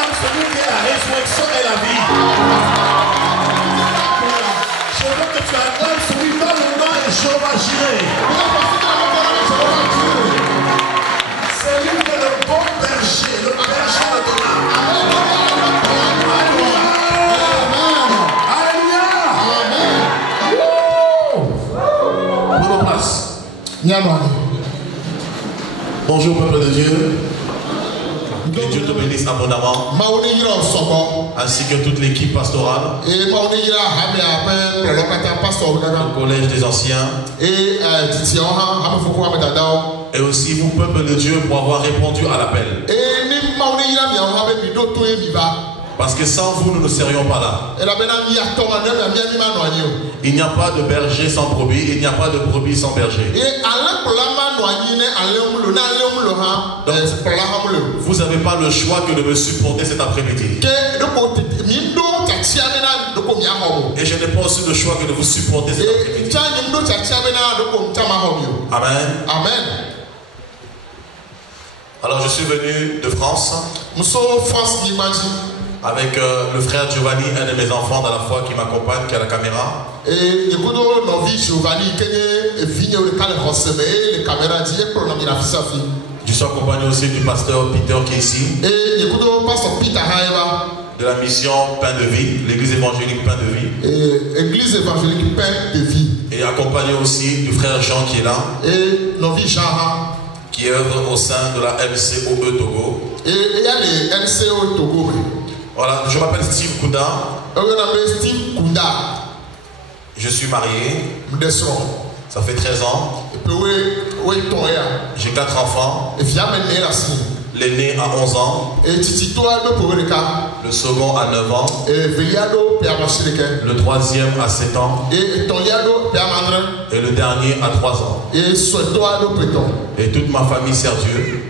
acclame celui qui est la résurrection et la vie. Je veux que tu acclames celui dont le nom est Jéhovah Jireh. C'est lui qui est le bon berger, le berger de ton âme. Bonjour peuple de Dieu. Que Dieu te bénisse abondamment, ainsi que toute l'équipe pastorale, le collège des anciens, et aussi vous peuple de Dieu pour avoir répondu à l'appel. Parce que sans vous, nous ne serions pas là. Il n'y a pas de berger sans brebis, il n'y a pas de brebis sans berger. Donc, vous n'avez pas le choix que de me supporter cet après-midi. Et je n'ai pas aussi le choix que de vous supporter cet après-midi. Amen. Amen. Alors je suis venu de France avec le frère Giovanni, un de mes enfants dans la foi qui m'accompagne, qui a la caméra. Je suis accompagné aussi du pasteur Peter qui est ici, de la mission Pain de Vie, l'église évangélique Pain de Vie. Et accompagné aussi du frère Jean qui est là, qui œuvre au sein de la MCOE Togo. Voilà, je m'appelle Steve Kouda. Je suis marié. Ça fait 13 ans. J'ai 4 enfants. L'aîné a 11 ans. Le second a 9 ans. Le troisième a 7 ans. Et le dernier a 3 ans. Et toute ma famille sert Dieu.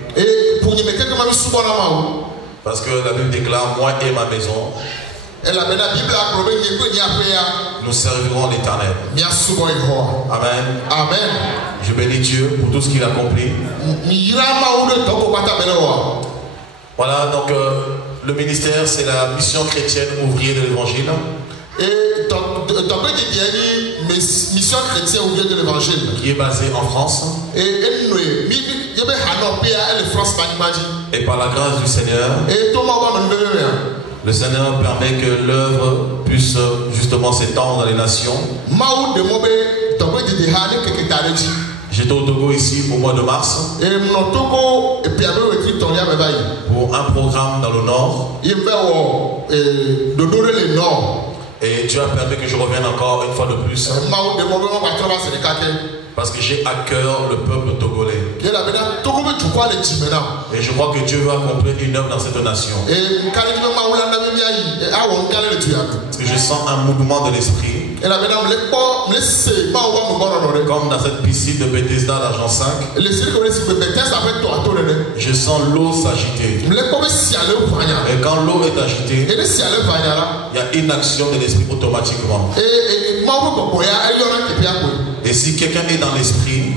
Parce que la Bible déclare, moi et ma maison, nous servirons l'Éternel. Amen. Amen. Je bénis Dieu pour tout ce qu'il a accompli. Voilà, donc le ministère, c'est la mission chrétienne ouvrier de l'évangile. Mission chrétienne ouvrier de l'évangile. Qui est basée en France. Et par la grâce du Seigneur, le Seigneur permet que l'œuvre puisse justement s'étendre dans les nations. J'étais au Togo ici au mois de mars pour un programme dans le Nord. Et Dieu a permis que je revienne encore une fois de plus. Parce que j'ai à cœur le peuple togolais. Et je crois que Dieu veut accomplir une œuvre dans cette nation. Parce que je sens un mouvement de l'esprit. Comme dans cette piscine de Bethesda d'Argent 5. Je sens l'eau s'agiter. Et quand l'eau est agitée, il y a une action de l'esprit automatiquement. Et si quelqu'un est dans l'esprit,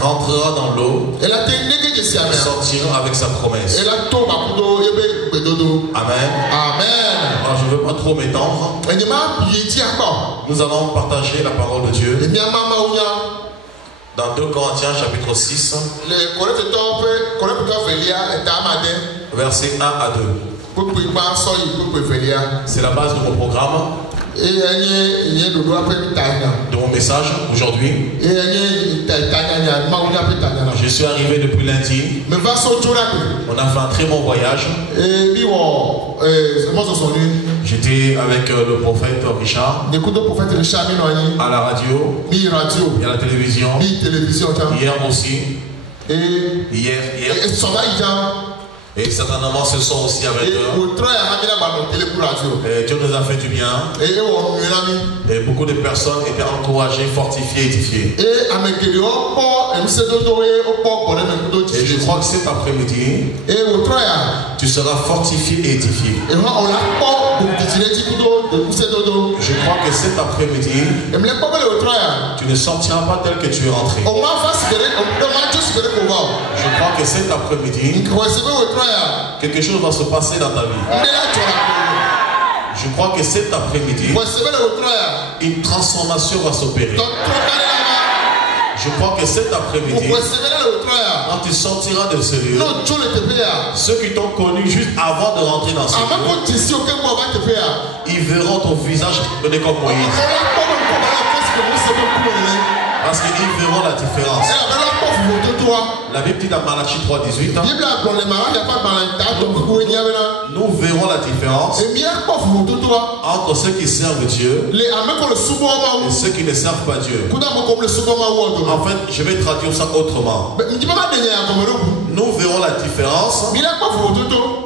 rentrera dans l'eau, sortira avec sa promesse. Amen. Amen. Alors je ne veux pas trop m'étendre. Nous allons partager la parole de Dieu dans 2 Corinthiens chapitre 6, versets 1 à 2. C'est la base de mon programme, de mon message aujourd'hui. Je suis arrivé depuis lundi. On a fait un très bon voyage. J'étais avec le prophète Richard à la radio et à la télévision. Hier aussi. Hier. Et certainement ce sont aussi avec eux. Et Dieu nous a fait du bien. Et beaucoup de personnes étaient encouragées, fortifiées, édifiées. Et je crois que cet après-midi, tu seras fortifié et édifié. Je crois que cet après-midi, tu ne sortiras pas tel que tu es rentré. Je crois que cet après-midi, quelque chose va se passer dans ta vie. Je crois que cet après-midi, une transformation va s'opérer. Je crois que cet après-midi, quand tu sortiras de ce lieu, ceux qui t'ont connu juste avant de rentrer dans ce lieu, ils verront ton visage donné comme Moïse. Parce qu'ils verront la différence. La Bible dit dans Malachie 3:18, nous verrons la différence entre ceux qui servent Dieu et ceux qui ne servent pas Dieu. En fait, je vais traduire ça autrement. Nous verrons la différence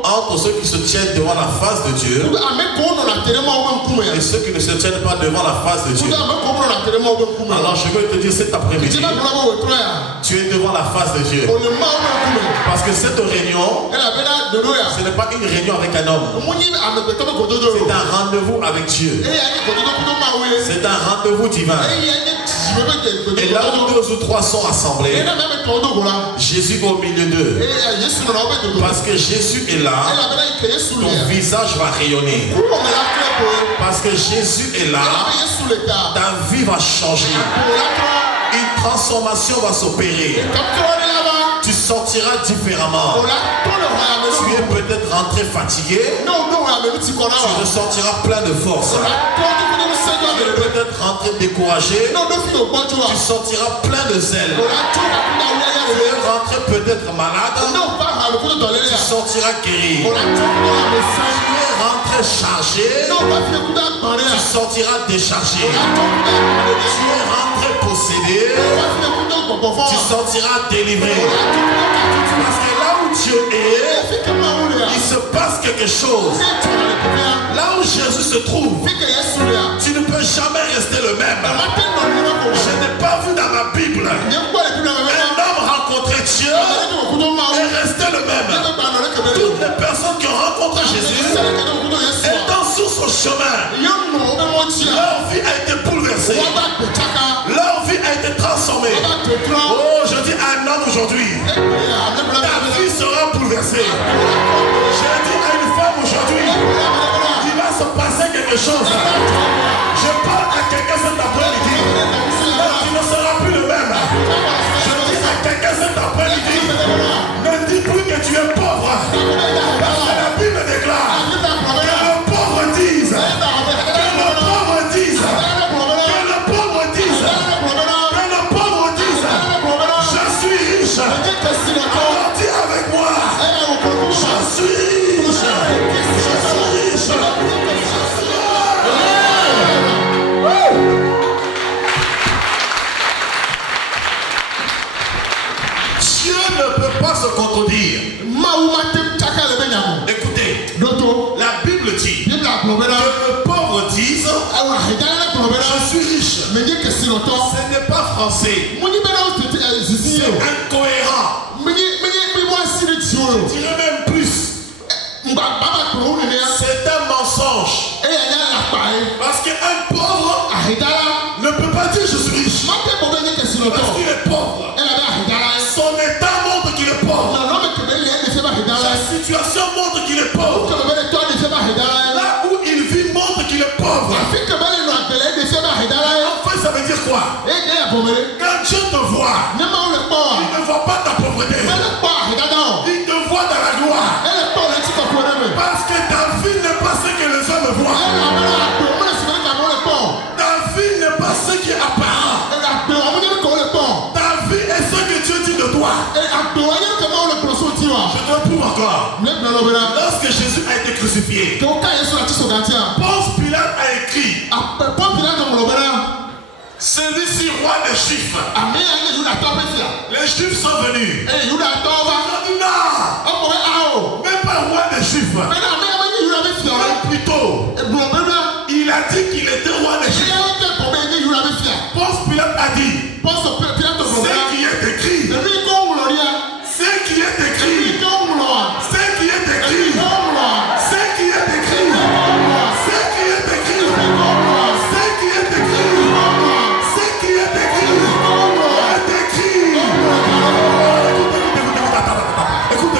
entre ceux qui se tiennent devant la face de Dieu et ceux qui ne se tiennent pas devant la face de Dieu. Alors je vais te dire cet après-midi, tu es devant la face de Dieu. Parce que cette réunion, ce n'est pas une réunion avec un homme. C'est un rendez-vous avec Dieu. C'est un rendez-vous divin. Et là où 2 ou 3 sont assemblés, Jésus au milieu d'eux. Parce que Jésus est là, ton visage va rayonner. Parce que Jésus est là, ta vie va changer. Une transformation va s'opérer. Tu sortiras différemment. Tu es peut-être rentré fatigué. Tu ressortiras plein de force. Tu es peut-être rentré découragé. Tu sortiras plein de zèle. Tu es rentré peut-être malade. Tu sortiras guéri. Tu es rentré chargé. Tu sortiras déchargé. Tu es rentré possédé. Tu sortiras délivré. Parce que là où Dieu est, il se passe quelque chose. Là où Jésus se trouve, tu ne peux jamais rester le même. Je n'ai pas vu dans ma Bible un homme rencontrer Dieu et rester le même. Toutes les personnes qui ont rencontré Jésus, étant sur son chemin, leur vie a été bouleversée. Leur vie a été transformée. Oh, je dis à un homme aujourd'hui, ta vie sera bouleversée. Je dis à une femme aujourd'hui, il va se passer quelque chose. Je parle à quelqu'un cet après-midi. Tu ne seras plus le même. Je dis à quelqu'un cet après-midi, ne dis plus que tu es pauvre. Parce que la Bible déclare que le pauvre dise, que le pauvre dise, que le pauvre dise, que le pauvre dise, je suis riche. Alors dis avec moi, je suis riche. Je suis riche. Dieu ne peut pas se contredire. Écoutez, la Bible dit que le pauvre dise, je suis riche. Ce n'est pas français. C'est incohérent. Je dirais même plus. C'est un mensonge. Parce qu'un pauvre ne peut pas dire je suis riche. Parce qu'il est pauvre. Son état montre qu'il est pauvre. Sa situation montre qu'il est pauvre. Là où il vit montre qu'il est pauvre. En fait, ça veut dire quoi? Quand Dieu te voit, il ne voit pas ta pauvreté. Il te voit dans la gloire. Parce que ta vie n'est pas ce que les hommes voient. Ta vie n'est pas ce qui est apparent. Ta vie est ce que Dieu dit de toi. Je te prouve encore. Lorsque Jésus a été crucifié, Ponce Pilate a écrit, celui-ci roi des Juifs. Les Juifs sont venus. Ils ont dit non, même pas roi des Juifs. Mais plutôt, il a dit qu'il était roi des Juifs. Ponce Pilate a dit, ce qui est écrit, ce qui est écrit, ce qui est écrit, ce qui est écrit, ce qui est écrit, ce qui est écrit, ce qui est écrit, est écrit. Écoute.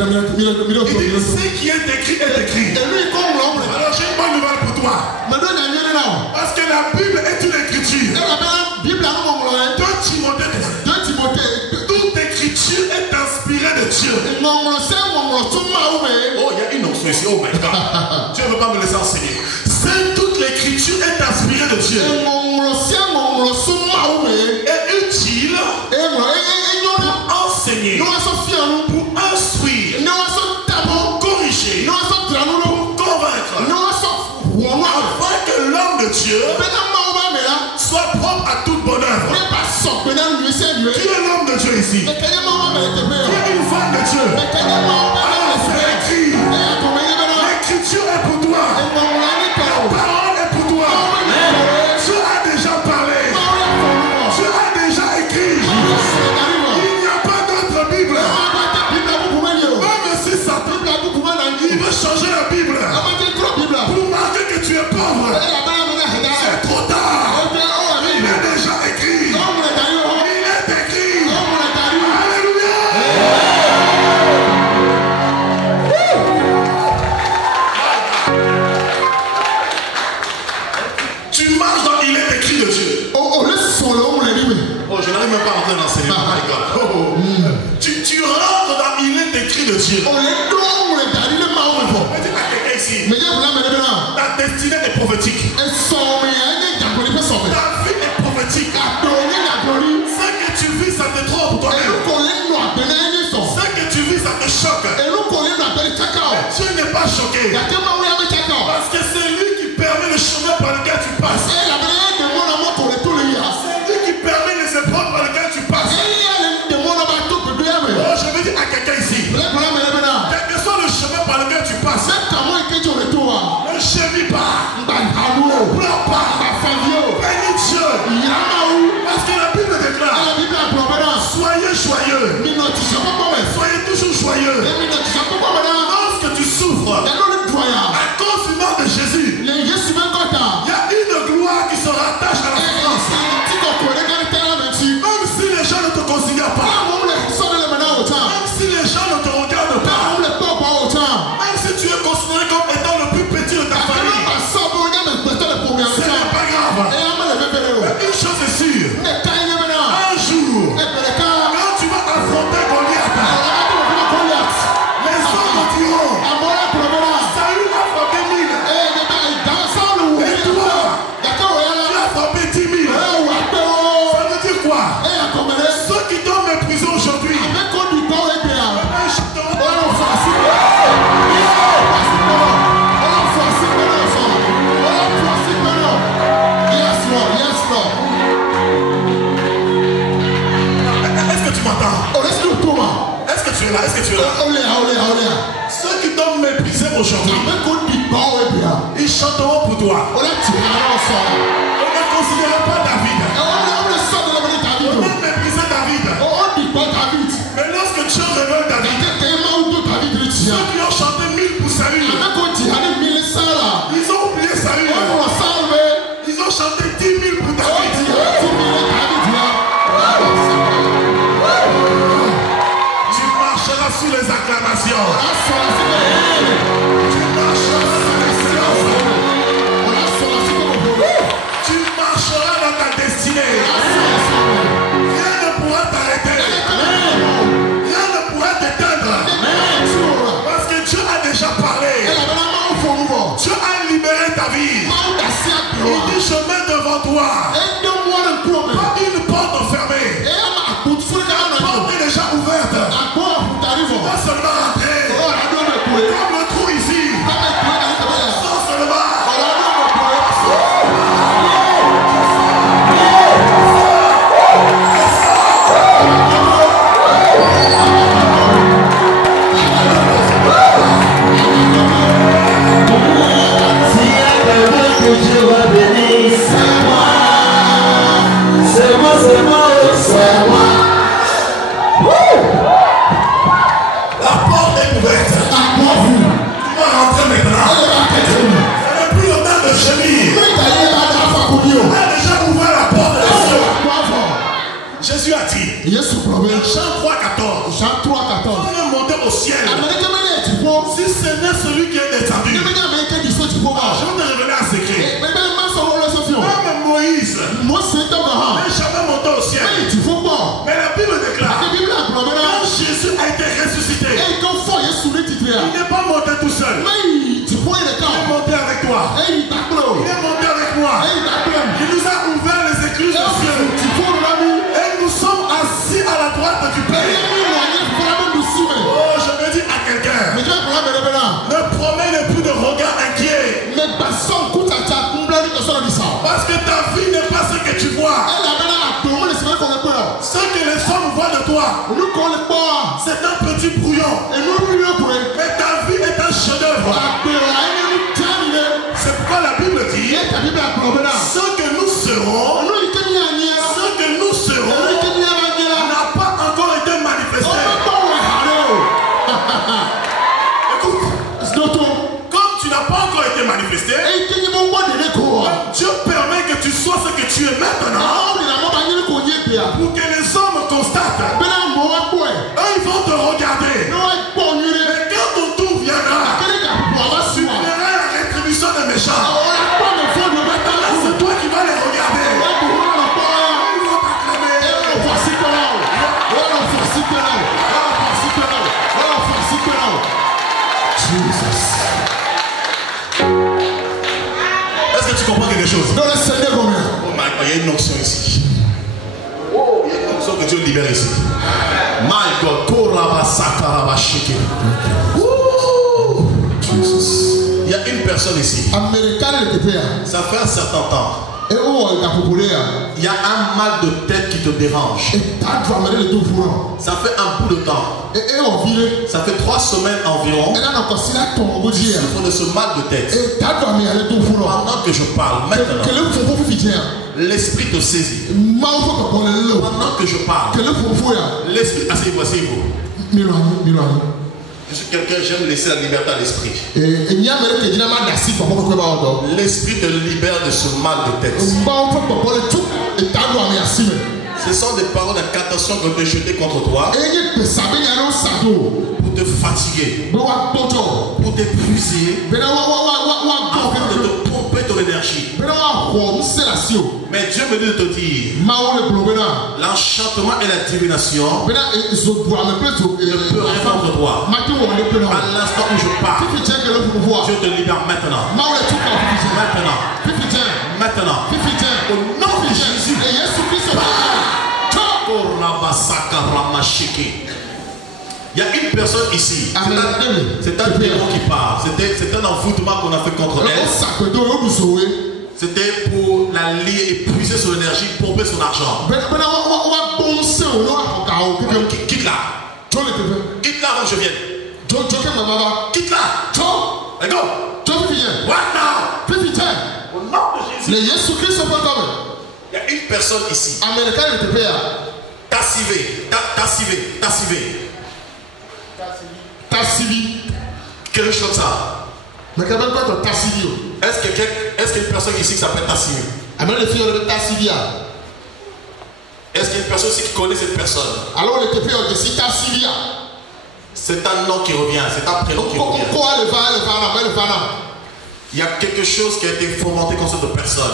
ce qui est écrit est écrit. Alors j'ai une bonne nouvelle pour toi. Parce que la Bible est une écriture. 2 Timothée. Toute écriture est inspirée de Dieu. Oh, il y a une notion ici. Oh my God. Dieu ne veut pas me laisser enseigner. Toute l'écriture est inspirée de Dieu. Et utile pour enseigner, pour instruire, pour corriger, pour convaincre, afin que l'homme de Dieu soit propre à toute bonne œuvre. Qui est l'homme de Dieu ici? Qui est une femme de Dieu? Alors c'est écrit. L'écriture est pour toi. La parole est pour toi. Dieu a déjà parlé. Dieu a déjà écrit. Il n'y a pas d'autre Bible. Même si Satan il veut changer la Bible pour marquer que tu es pauvre, c'est trop tard. Il est déjà écrit. Il est écrit. Alléluia. Tu marches dans il est écrit de Dieu. Oh, je n'arrive même pas à entrer dans l'enseignement. Tu rentres dans il est écrit de Dieu. Ta destinée est prophétique. Ta vie est prophétique. Ce que tu vis, ça te trompe toi-même. Ce que tu vis, ça te choque. Mais Dieu n'est pas choqué. Parce que c'est lui qui permet le chemin par lequel tu passes. C'est lui qui permet les épreuves par lesquelles tu passes. Oh, je veux dire à quelqu'un ici. Quel que soit le chemin par lequel tu passes, ne gémis pas. Ne pleure pas. Bénis Dieu. Parce que la Bible déclare: soyez joyeux. Soyez toujours joyeux. Lorsque tu souffres, à cause du nom de Jésus, il y a une gloire qui se rattache à la souffrance. Même si les gens ne te considèrent pas, même si les gens ne te regardent pas, même si tu es considéré comme étant le plus petit de ta famille, ce n'est pas grave. Une chose est sûre, un jour, quand tu vas affronter Goliath, les hommes diront: Saül a frappé 1000. Et toi, tu as frappé 10 000. Ça veut dire quoi? Ceux qui t'ont méprisé aujourd'hui, est-ce que tu m'entends? Est-ce que tu es là? Est-ce que tu es là? Ceux qui t'ont méprisé aujourd'hui, ils chanteront pour toi. On ne considère pas David. On a méprisé David. Mais lorsque Dieu révèle David, ceux qui ont chanté 1000 pour Saül, ils ont oublié Saül. Ils ont chanté 10 000 pour David. Tu marcheras sous les acclamations. Tu marcheras sous les silences. Tu marcheras dans ta destinée. Rien ne pourra t'arrêter. Rien ne pourra t'éteindre. Parce que Dieu a déjà parlé. Dieu a libéré ta vie. Il dit: je mets devant toi pas une porte fermée. La porte est déjà ouverte. Tu dois seulement rentrer. Comme le trou ici. Sans seulement. Dieu va bénir, c'est moi. La porte est ouverte. Tu vas rentrer maintenant. Ça n'est plus le temps de gémir. Il a déjà ouvert la porte des cieux. Jésus a dit, Jean 3,14, on est monté au ciel, si ce n'est celui qui est descendu, je vais te révéler un secret. Même Moïse n'est jamais monté au ciel. Mais la Bible déclare, quand Jésus a été ressuscité, il n'est pas monté tout seul. Il est monté avec toi. Il est monté avec moi. Il nous a ouvert les écluses du ciel. Et nous sommes assis à la droite du Père. Oh, je me dis à quelqu'un, ne promets plus de regard inquiet. Parce que ta vie n'est pas ce que tu vois. Ce que les hommes voient de toi, c'est un petit brouillon. Mais ta vie est un chef-d'œuvre. C'est pourquoi la Bible dit, ce que nous serons n'a pas encore été manifesté. Écoute, comme tu n'as pas encore été manifesté, Dieu permet que tu sois ce que tu es maintenant, pour que les hommes constatent. Eux, ils vont te regarder. Mais quand ton tour viendra, tu verras la rétribution des méchants. Maintenant, c'est toi qui vas les regarder. Ils vont t'acclamer. Est-ce que tu comprends quelque chose? Oh my God, il y a une notion ici. Oh, il y a une notion que Dieu libère ici. My God, il y a une personne ici. Ça fait un certain temps. Il y a un mal de tête qui te dérange. Ça fait un bout de temps. Ça fait 3 semaines environ. Tu souffres de ce mal de tête. Pendant que je parle maintenant, l'esprit te saisit. Pendant que je parle, l'esprit, asseyez-vous. Je suis quelqu'un, j'aime laisser la liberté à l'esprit. L'esprit te libère de ce mal de tête. Ce sont des paroles d'incantation que je jeter contre toi pour te fatiguer, pour t'épuiser, afin de te pomper ton énergie. Mais Dieu me dit de te dire, l'enchantement et la divination ne peut rien contre toi. À l'instant où je parle, Dieu te libère maintenant. Maintenant. Au nom de Jésus. Il y a une personne ici. C'est un démon qui part. C'est un envoûtement qu'on a fait contre elle. C'était pour la lier, épuiser son énergie, pomper son argent. Quitte-la. Quitte-la avant que je vienne. Quitte-la. Let's go. Right now. Au nom de Jésus. Il y a une personne ici. Tassivé. Quelque chose comme ça. Est-ce qu'il y a une personne ici qui s'appelle Tassivé? Est-ce qu'il y a une personne ici qui connaît cette personne? C'est un nom qui revient, c'est un prénom qui revient. Il y a quelque chose qui a été fomenté contre cette personne.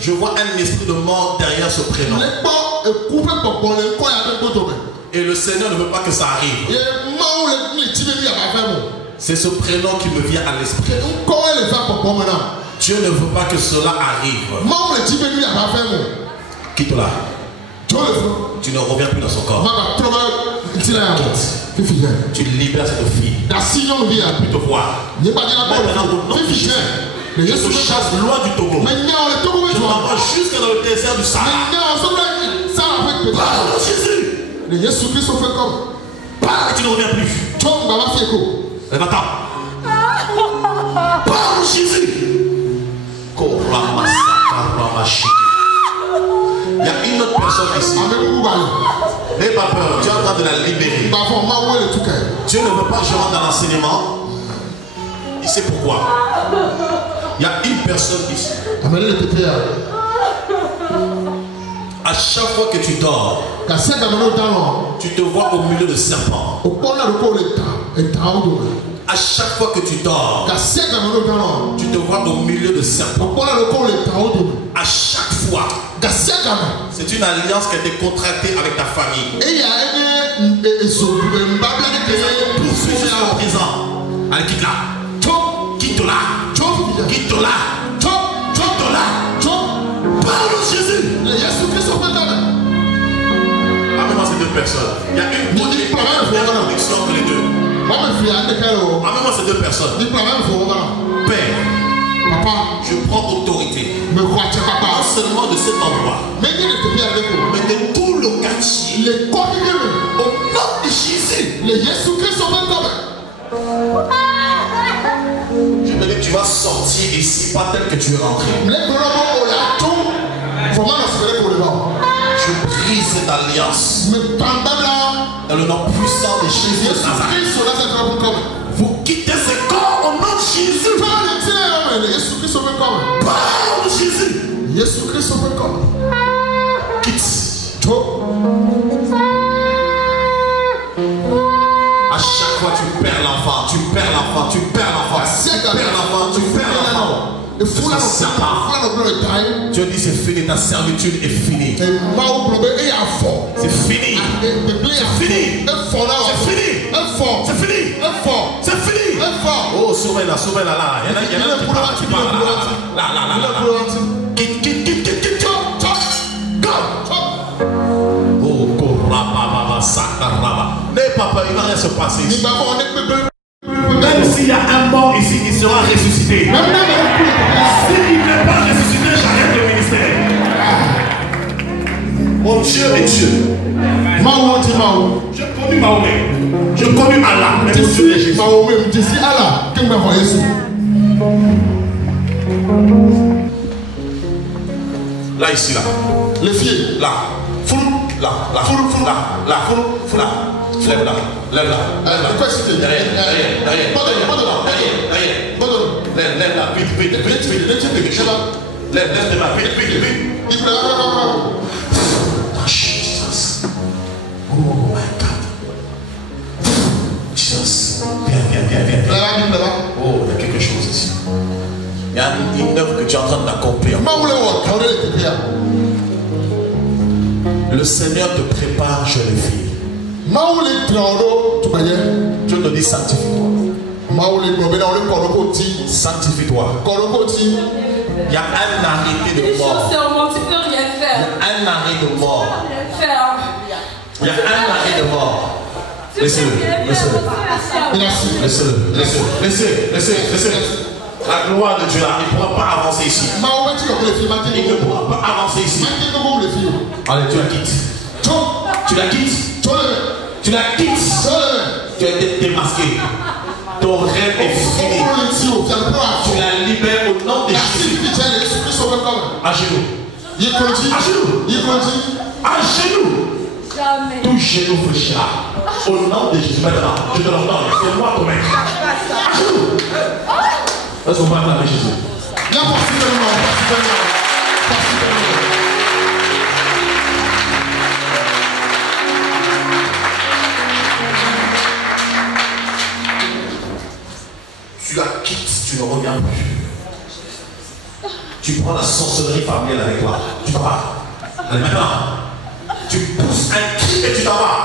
Je vois un esprit de mort derrière ce prénom. Et le Seigneur ne veut pas que ça arrive. C'est ce prénom qui me vient à l'esprit. Dieu ne veut pas que cela arrive. Quitte-la. Tu ne reviens plus dans son corps. Tu libères cette fille. Tu ne peux te voir. Maintenant, au nom de Jésus, je te chasse loin du Togo. Je m'envoie jusqu'à dans le désert du Sahara. Par Jésus. Parle, tu ne reviens plus. Va-t'en. Par Jésus. Il y a une autre personne ici. N'aie pas peur, Dieu est en train de la libérer. Dieu ne veut pas que je rentre dans l'enseignement. Il sait pourquoi. Il y a une personne ici. À chaque fois que tu dors, tu te vois au milieu de serpents. À chaque fois que tu dors, tu te vois au milieu de serpents. À chaque fois, c'est une alliance qui a été contractée avec ta famille. Poursuis jusqu'à présent. Allez, quitte-la. Quitte-la. Quitte-la. Quitte-la. Parle de Jésus. Amène-moi ces deux personnes. Il y a une connexion entre les deux. Amène-moi ces deux personnes. Père, papa, je prends autorité. Non seulement de cet endroit, mais de tout le quartier. Au nom de Jésus. Je te dis que tu vas sortir ici, pas tel que tu es rentré. Je brise cette alliance. Dans le nom puissant de Jésus de Nazareth. Vous quittez ce corps au nom de Jésus. Parle de Jésus. Quitte. À chaque fois tu perds l'enfant, tu perds l'enfant, tu perds l'enfant, tu perds l'enfant, tu perds l'enfant. Dieu dit c'est fini, ta servitude est finie. C'est fini. C'est fini. C'est fini. C'est fini. Oh, soumets-la, là. Il y en a qui parlent là. Quitte. Go. Oh, Korababa, Sakaraba. N'aie pas peur, il va rien se passer ici. Même s'il y a un mort ici, il sera ressuscité. S'il n'est pas ressuscité, j'arrête le ministère. Mon Dieu est Dieu. Je connais Mahomet. Je connais Allah. Mais mon Dieu est Jésus. Là, ici, là. Les filles. Là. Là. Lève-la. Lève-la. Derrière. Lève-la. Vite. Lève-la. Vite. Jesus. Oh my God. Jesus. Viens. Oh, il y a quelque chose ici. Il y a une œuvre que tu es en train d'accomplir. Le Seigneur te prépare, jeune fille. Dieu te dit sanctifie-toi. Sanctifie-toi. Il y a un arrêté de mort. Tu peux rien faire. Un arrêt de mort. Il y a un arrêt de mort. Laissez-le. La gloire de Dieu là, il ne pourra pas avancer ici. Il ne pourra pas avancer ici. Allez, tu la quittes. Tu la quittes. Tu as été démasqué. Ton rêve est fini. Tu la libères au nom de Jésus. À genoux. Tout genou fléchira. Au nom de Jésus. Maintenant, je te l'ordonne. C'est moi ton maître. À genoux. Est-ce qu'on va acclamer Jésus? Tu la quittes, tu ne reviens plus. Tu prends la sorcellerie familiale avec toi. Tu t'en vas. Allez, maintenant. Tu pousses un cri et tu t'en vas.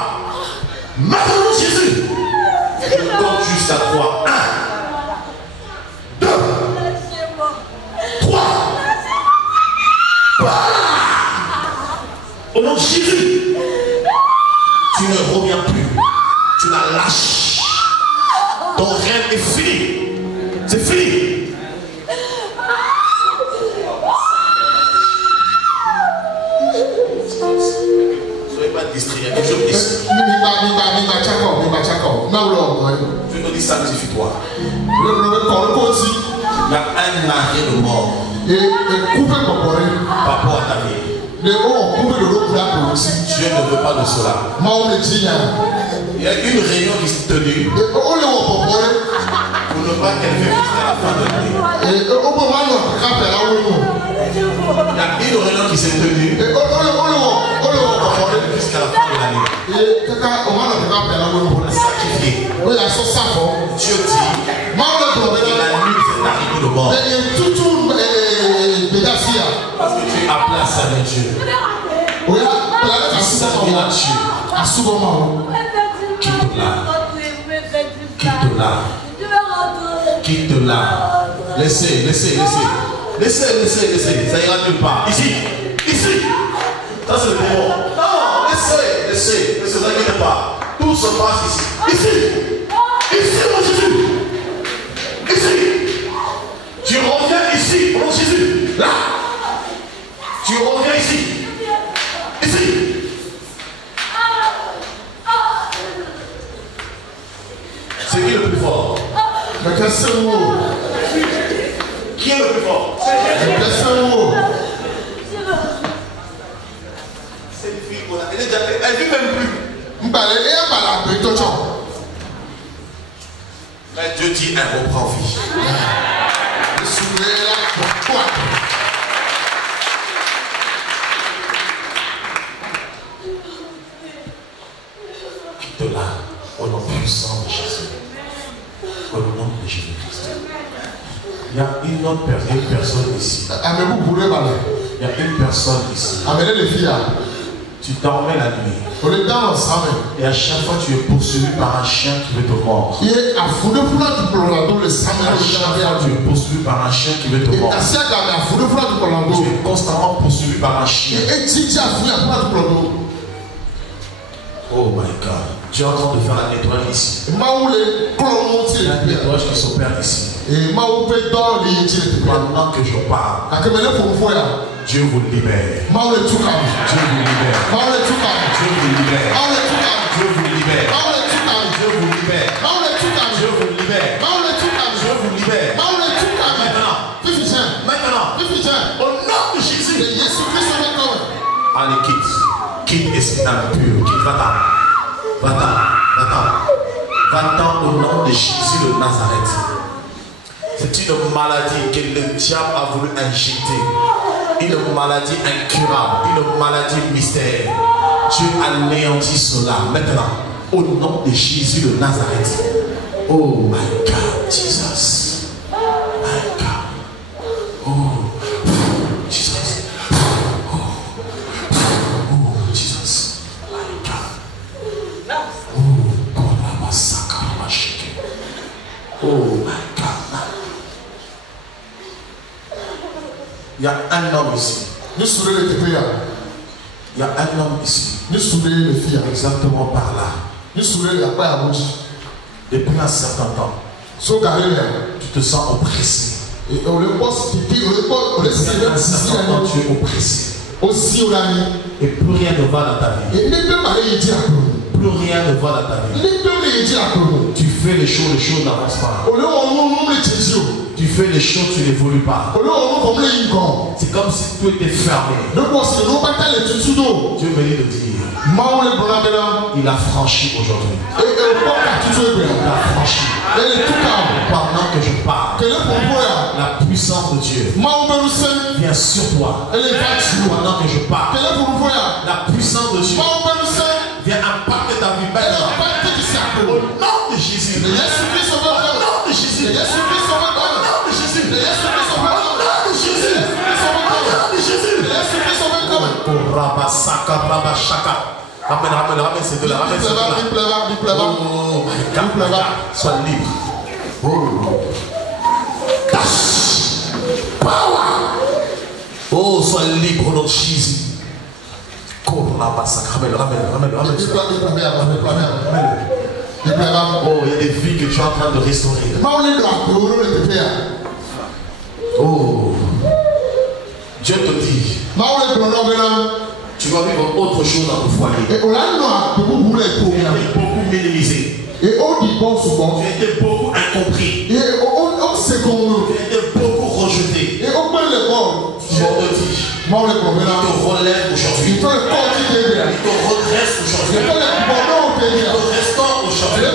Maintenant, Jésus. Je compte jusqu'à 3. 1. 2. 3. Au nom de Jésus, tu ne reviens plus. Tu la lâches. Ton rêve est fini. C'est fini. Soyez pas distraits. Je te dis sanctifie-toi. Il y a un arrêt de mort. Par rapport à ta vie. Dieu ne veut pas de cela. Il y a une réunion qui s'est tenue pour ne pas qu'elle fait jusqu'à la fin de l'année. Il y a une réunion qui s'est tenue sacrifié. Dieu dit, la nuit c'est arrivé le mort. Parce que tu as place avec Dieu. Tu servir à Dieu. Quitte-la. Laissez. Ça ira nulle part. Ici. Ça c'est le démon. Non, laissez. Ne vous inquiétez pas. Tout se passe ici. Ici, mon Jésus. Ici. Tu reviens ici, mon Jésus. Là. Tu reviens ici. C'est qui le plus fort? Qui est le plus fort? C'est une fille qu'on a. Elle vit même plus. Mais Dieu dit, elle reprend vie. Quitte-la au nom puissant de Jésus. Au nom de Jésus-Christ. Il y a une autre personne ici. Il y a une personne ici. Amenez les filles. Tu dormais la nuit. Et à chaque fois tu es poursuivi par un chien qui veut te mordre. À chaque fois tu es poursuivi par un chien qui veut te mordre. Tu es constamment poursuivi par un chien. Oh my God. Tu es en train de faire un nettoyage ici. Un nettoyage qui s'opère ici. Pendant que je parle, Dieu vous libère. Dieu vous libère. Dieu vous libère. Dieu vous libère. Dieu vous libère. Dieu vous libère. Dieu vous libère. Dieu vous libère. Maintenant, au nom de Jésus. Allez, quitte esprit impur. Quitte, va-t'en au nom de Jésus de Nazareth. C'est une maladie que le diable a voulu injecter. Une maladie incurable, une maladie mystère. Dieu anéantit cela maintenant au nom de Jésus de Nazareth. Oh my God, Jesus. My God. Oh, Jesus. Oh, Jesus. My God. Oh, oh my God. Il y a un homme ici. Il y a un homme ici. Exactement par là. Depuis un certain temps. Tu te sens oppressé. Depuis un certain temps, tu es oppressé. Et plus rien ne va dans ta vie. Plus rien ne va dans ta vie. Tu fais les choses n'avancent pas. Tu fais les choses, tu n'évolues pas. C'est comme si tout était fermé. Dieu venait de dire. Il a franchi aujourd'hui. Il a franchi. Pendant que je parle, la puissance de Dieu vient sur toi. Pendant que je parle, la puissance de Dieu vient impacter ta vie maintenant. Au nom de Jésus. Au nom de Jésus. Ramène ces deux-là. Sois libre. Oh, sois libre au nom de Jésus. Oh, il y a des vies que tu es en train de restaurer. Oh, Dieu te dit, tu vas vivre autre chose dans ton foyer. Tu es beaucoup minimisé. Tu étais beaucoup incompris. Tu étais beaucoup rejeté. Dieu te dit, il te relève aujourd'hui. Il te redresse aujourd'hui. Il te restaure aujourd'hui.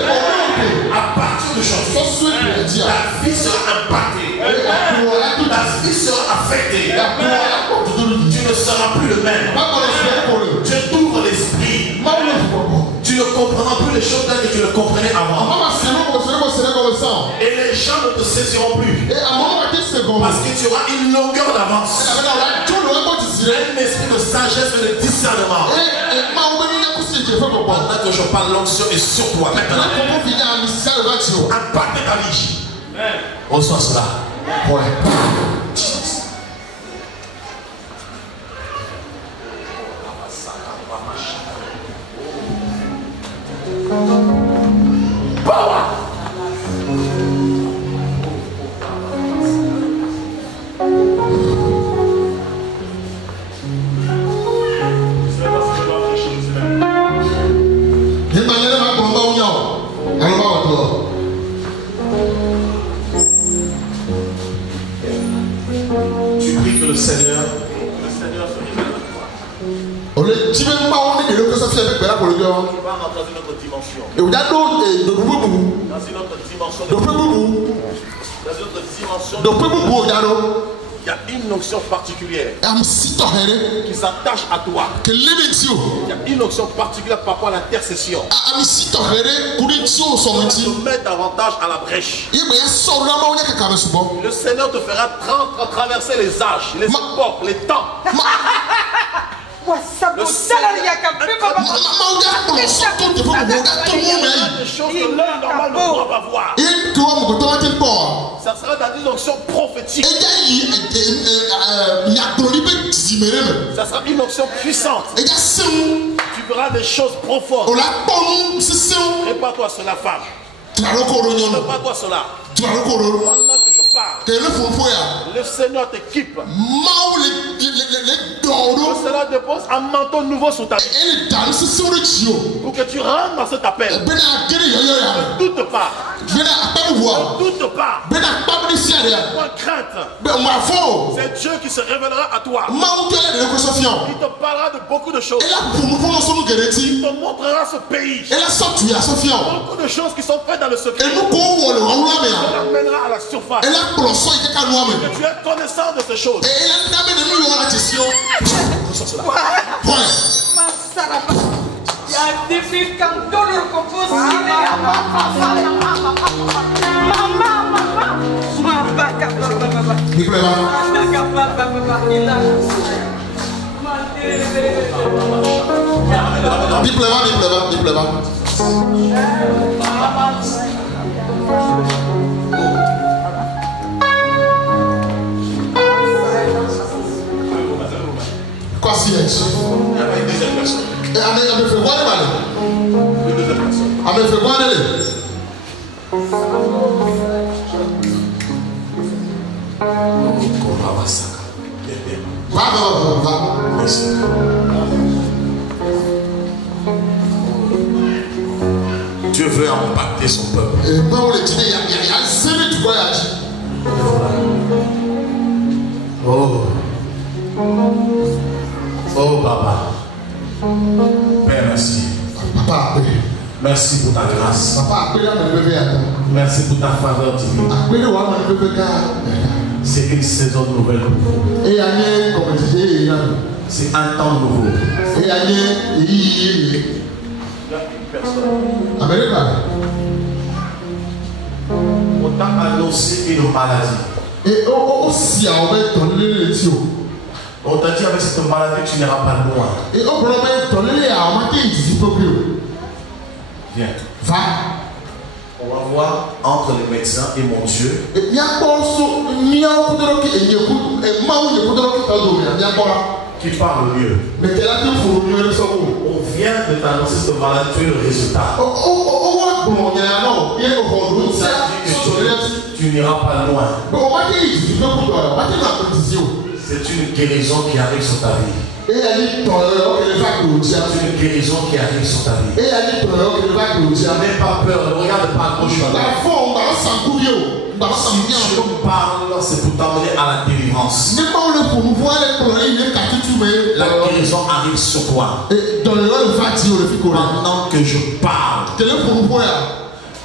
À partir d'aujourd'hui, ta vie sera impactée. Ta vie sera affectée. Tu ne seras plus le même. Dieu t'ouvre l'esprit. Tu ne comprendras plus les choses comprenais avant. Et les gens ne te saisiront plus. Parce que tu auras une longueur d'avance. Un esprit de sagesse et de discernement. Pendant que je parle, l'onction est sur toi. Maintenant, impacte ta vie. Reçois cela. Ouais. Tu pries que le Seigneur tu vas rentrer dans une autre dimension. Il y a une onction particulière qui s'attache à toi. Il y a une onction particulière par rapport à l'intercession. Tu te mets davantage à la brèche. Le Seigneur te fera traverser les âges, les époques, les temps. Le Seigneur, il y a des choses que l'homme normal ne pourra pas voir. Ça sera dans une onction prophétique. Ça sera une onction puissante. Tu verras des choses profondes. Prépare-toi cela, femme. Prépare-toi cela. Pendant que je parle, le Seigneur t'équipe. Le Seigneur dépose un manteau nouveau sur ta vie pour que tu rentres dans cet appel. Ne doute pas. Ne doute pas. Pas crainte. C'est Dieu qui se révélera à toi. Il te parlera de beaucoup de choses. Il te montrera ce pays. Beaucoup de choses qui sont faites dans le secret. L'amènera à la surface. Que tu es connaissant de ces choses. Quoi si elle? Il y avait une deuxième personne. Et elle me fait voir les une deuxième personne. Elle me fait voir les. Dieu veut impacter son peuple. Et moi, il y a un série de voyages. Oh. Oh Papa. Père, merci. Papa, merci pour ta grâce. Papa, merci pour ta faveur divine. C'est une saison nouvelle pour vous. C'est un temps nouveau. Il y a une personne. On t'a annoncé une maladie. On t'a dit avec cette maladie tu n'iras pas loin. Viens. Va. On va voir entre les médecins et mon Dieu. Qui parle mieux. On vient de t'annoncer cette maladie, tu es le résultat. Tu n'iras pas loin. C'est une guérison qui arrive sur ta vie. C'est une guérison qui arrive sur ta vie. N'aie pas peur, ne regarde pas à gauche. Si tu parles, c'est pour t'amener à la délivrance. La guérison arrive sur toi. Pendant que je parle,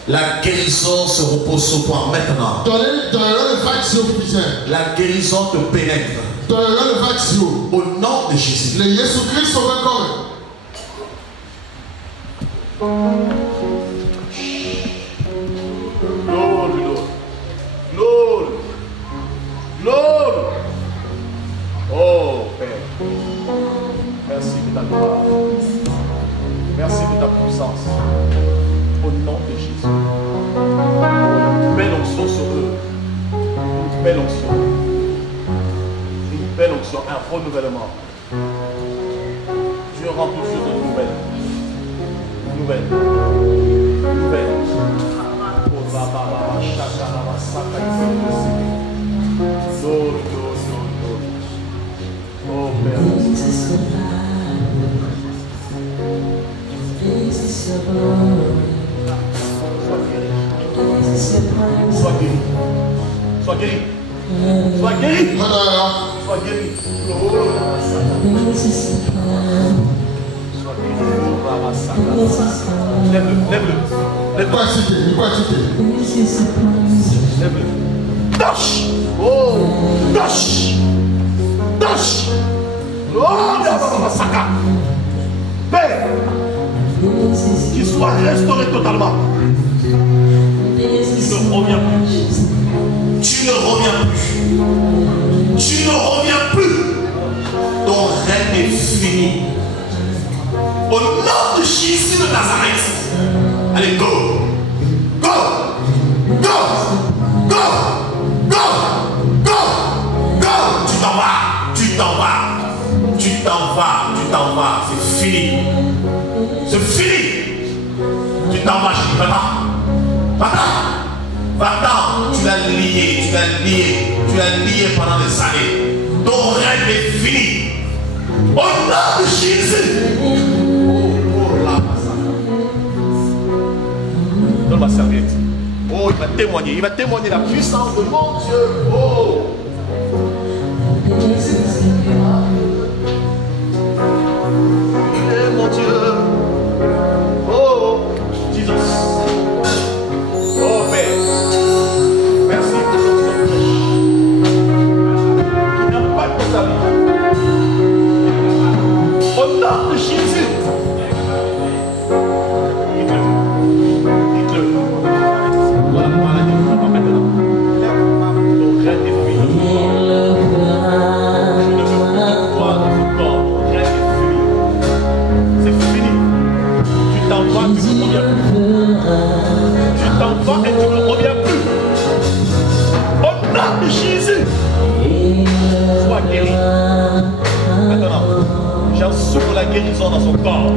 la guérison se repose sur toi maintenant. La guérison te pénètre. Au nom de Jésus. Glory. Oh Père, merci de ta gloire. Merci de ta puissance. Au nom de Jésus. Une belle onction sur eux. Une belle onction. Une belle onction. Un renouvellement. Dieu rend toujours de nouvelles. Nouvelles. Oh Père. Sois guéri. Sois guéri. Sois guéri. Sois guéri. Lève-le. Lève-le. Touche. Oh, touche. Oh, Saka. Père, qu'il soit restauré totalement. Tu ne reviens plus. Ton règne est fini. Au nom de Jésus de Nazareth. Allez, go. Tu t'en vas. C'est fini. Tu t'en vas, Va-t'en. Tu l'as lié pendant des années. Ton règne est fini. Au nom de Jésus. Donne ma serviette. Oh, il va témoigner la puissance de mon Dieu. Oh. Il est mon Dieu. Oh, Jesus. Oh, Père. Merci pour ce fraîche. Qui n'impacte ta vie. Au nom de Jésus. Dites-le. Voilà, dites-le maintenant. Ton règne est fini. Tu t'en vas et tu ne reviens plus. Au nom de Jésus. Sois guéri. Maintenant, j'en souffle la guérison dans son corps.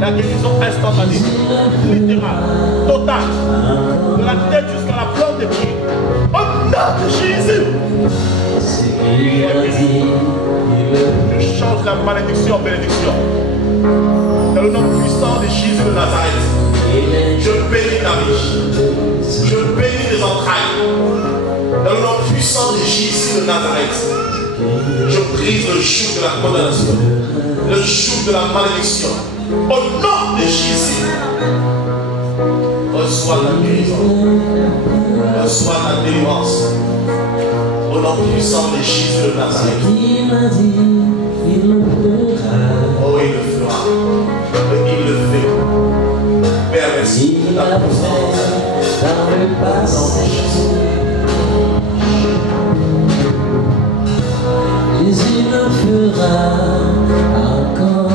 La guérison instantanée, littérale, totale, de la tête jusqu'à la plante des pieds. Au nom de Jésus. Je change la malédiction en bénédiction. Dans le nom puissant de Jésus de Nazareth, je bénis ta vie. Je bénis les entrailles. Dans le nom puissant de Jésus de Nazareth, je brise le joug de la condamnation, le joug de la malédiction. Au nom de Jésus, reçois la guérison, reçois la délivrance. Au nom puissant de Jésus de Nazareth. Oh, il le fera. Il le fait. Père, merci de ta puissance. Dans le passé, Jésus le fera encore.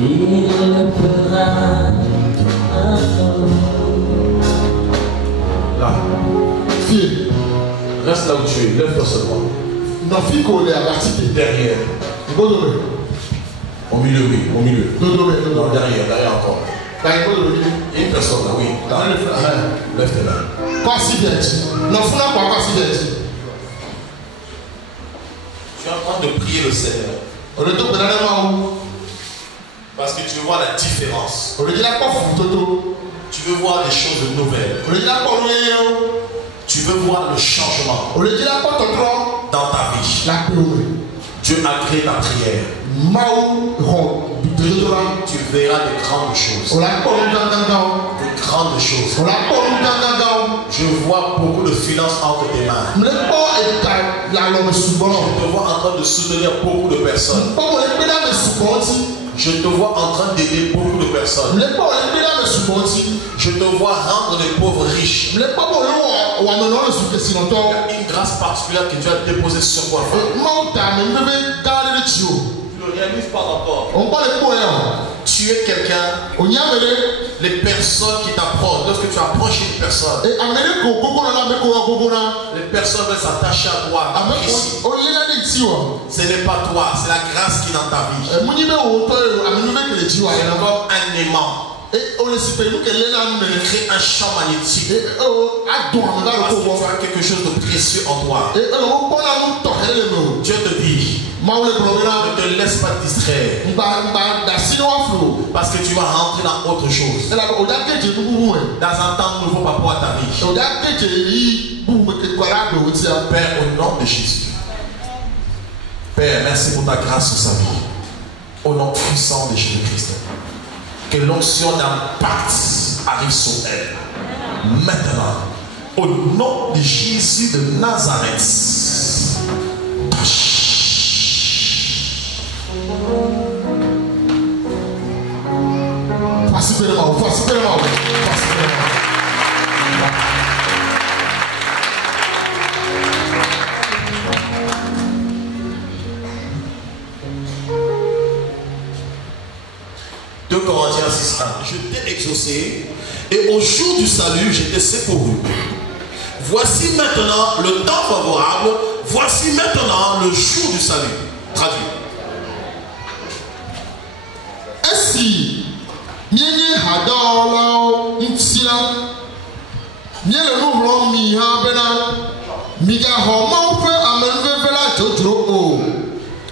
Il le fera encore. Là. Fille, reste là où tu es. Lève-toi seulement. Non, fille, qu'on est à partir derrière. Au milieu, oui, au milieu. Non, derrière encore. Il y a une personne là, oui. Là. Lève tes mains. Quoi si bien? Non, faut pas quoi si bien. Tu es en train de prier le Seigneur. Parce que tu veux voir la différence. Tu veux voir des choses nouvelles. Tu veux voir le changement dans ta vie. Dieu a créé la prière. Tu verras des grandes choses. Des grandes choses. Je vois beaucoup de finances entre tes mains. Je te vois en train de soutenir beaucoup de personnes. Je te vois en train d'aider beaucoup de personnes. Je te vois rendre les pauvres riches. Il y a une grâce particulière que tu as déposée sur toi. Tu ne le réalises pas encore. Tu es quelqu'un. Les personnes qui t'approchent, lorsque tu approches une personne, les personnes veulent s'attacher à toi. Ce n'est pas toi, c'est la grâce qui est dans ta vie. C'est encore un aimant. Il crée un champ magnétique. Parce que tu as quelque chose de précieux en toi. Dieu te dit, ne te laisse pas distraire. Parce que tu vas rentrer dans autre chose. Dans un temps nouveau par rapport à ta vie. Père, au nom de Jésus. Père, merci pour ta grâce sur sa vie. Au nom puissant de Jésus-Christ. Que l'onction d'impact arrive sur elle. Maintenant, au nom de Jésus de Nazareth. Corinthiens 6:1. Je t'ai exaucé et au jour du salut je t'ai secouru. Voici maintenant le temps favorable, voici maintenant le jour du salut. Traduit. Ainsi, mienye hadolo ntsila miele nuhlo mi ha bena miga homo fe amenvevela jojro o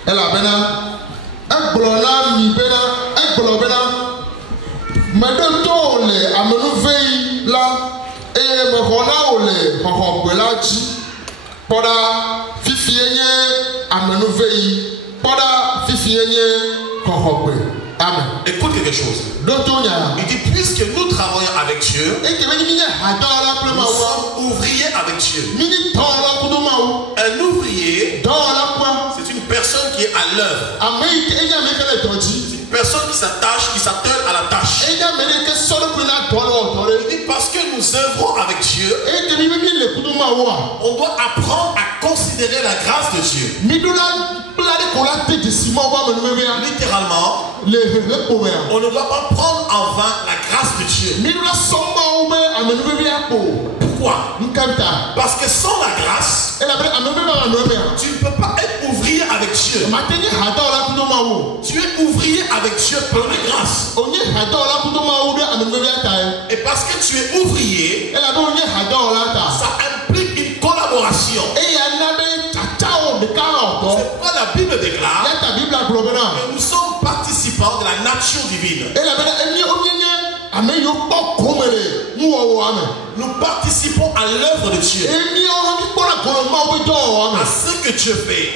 ela bena egblona mi bena egblona bena medoto le amenuvei la e me hona o le hohogbe la ji poda fifienye amenuvei poda fifienye hohogbe. Amen. Écoute quelque chose. Il dit puisque nous travaillons avec Dieu, nous sommes ouvriers avec Dieu. Un ouvrier, c'est une personne qui est à l'œuvre. C'est une personne qui s'attache, qui s'attelle à la tâche. Il dit parce que nous œuvrons avec Dieu, on doit apprendre à considérer la grâce de Dieu. Littéralement, on ne doit pas prendre en vain la grâce de Dieu. Pourquoi? Parce que sans la grâce, tu ne peux pas être ouvrier avec Dieu. Tu es ouvrier avec Dieu par la grâce. Et parce que tu es ouvrier, ça implique une collaboration. C'est pourquoi la Bible déclare que nous sommes participants de la nature divine. Nous participons à l'œuvre de Dieu, à ce que Dieu fait.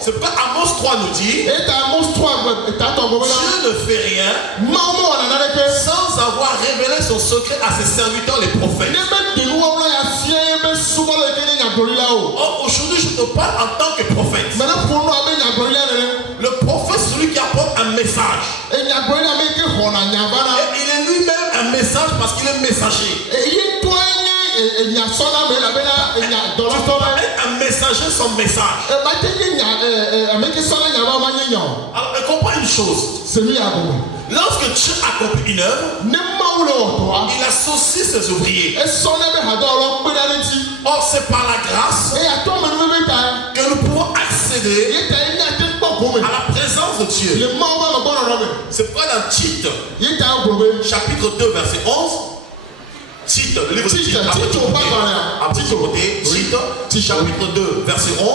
C'est pourquoi Amos 3 nous dit Dieu ne fait rien sans avoir révélé son secret à ses serviteurs les prophètes. Or, aujourd'hui, je te parle en tant que prophète. Le prophète, c'est celui qui apporte un message. Et il est lui-même un message parce qu'il est messager. Un messager sans message. Alors, comprends une chose. Lorsque Dieu accomplit une œuvre, il associe ses ouvriers. Or, c'est par la grâce que nous pouvons accéder à la présence de Dieu. C'est pourquoi dans Tite, chapitre 2, verset 11, Tite, le livre de Tite, chapitre 2, verset 11,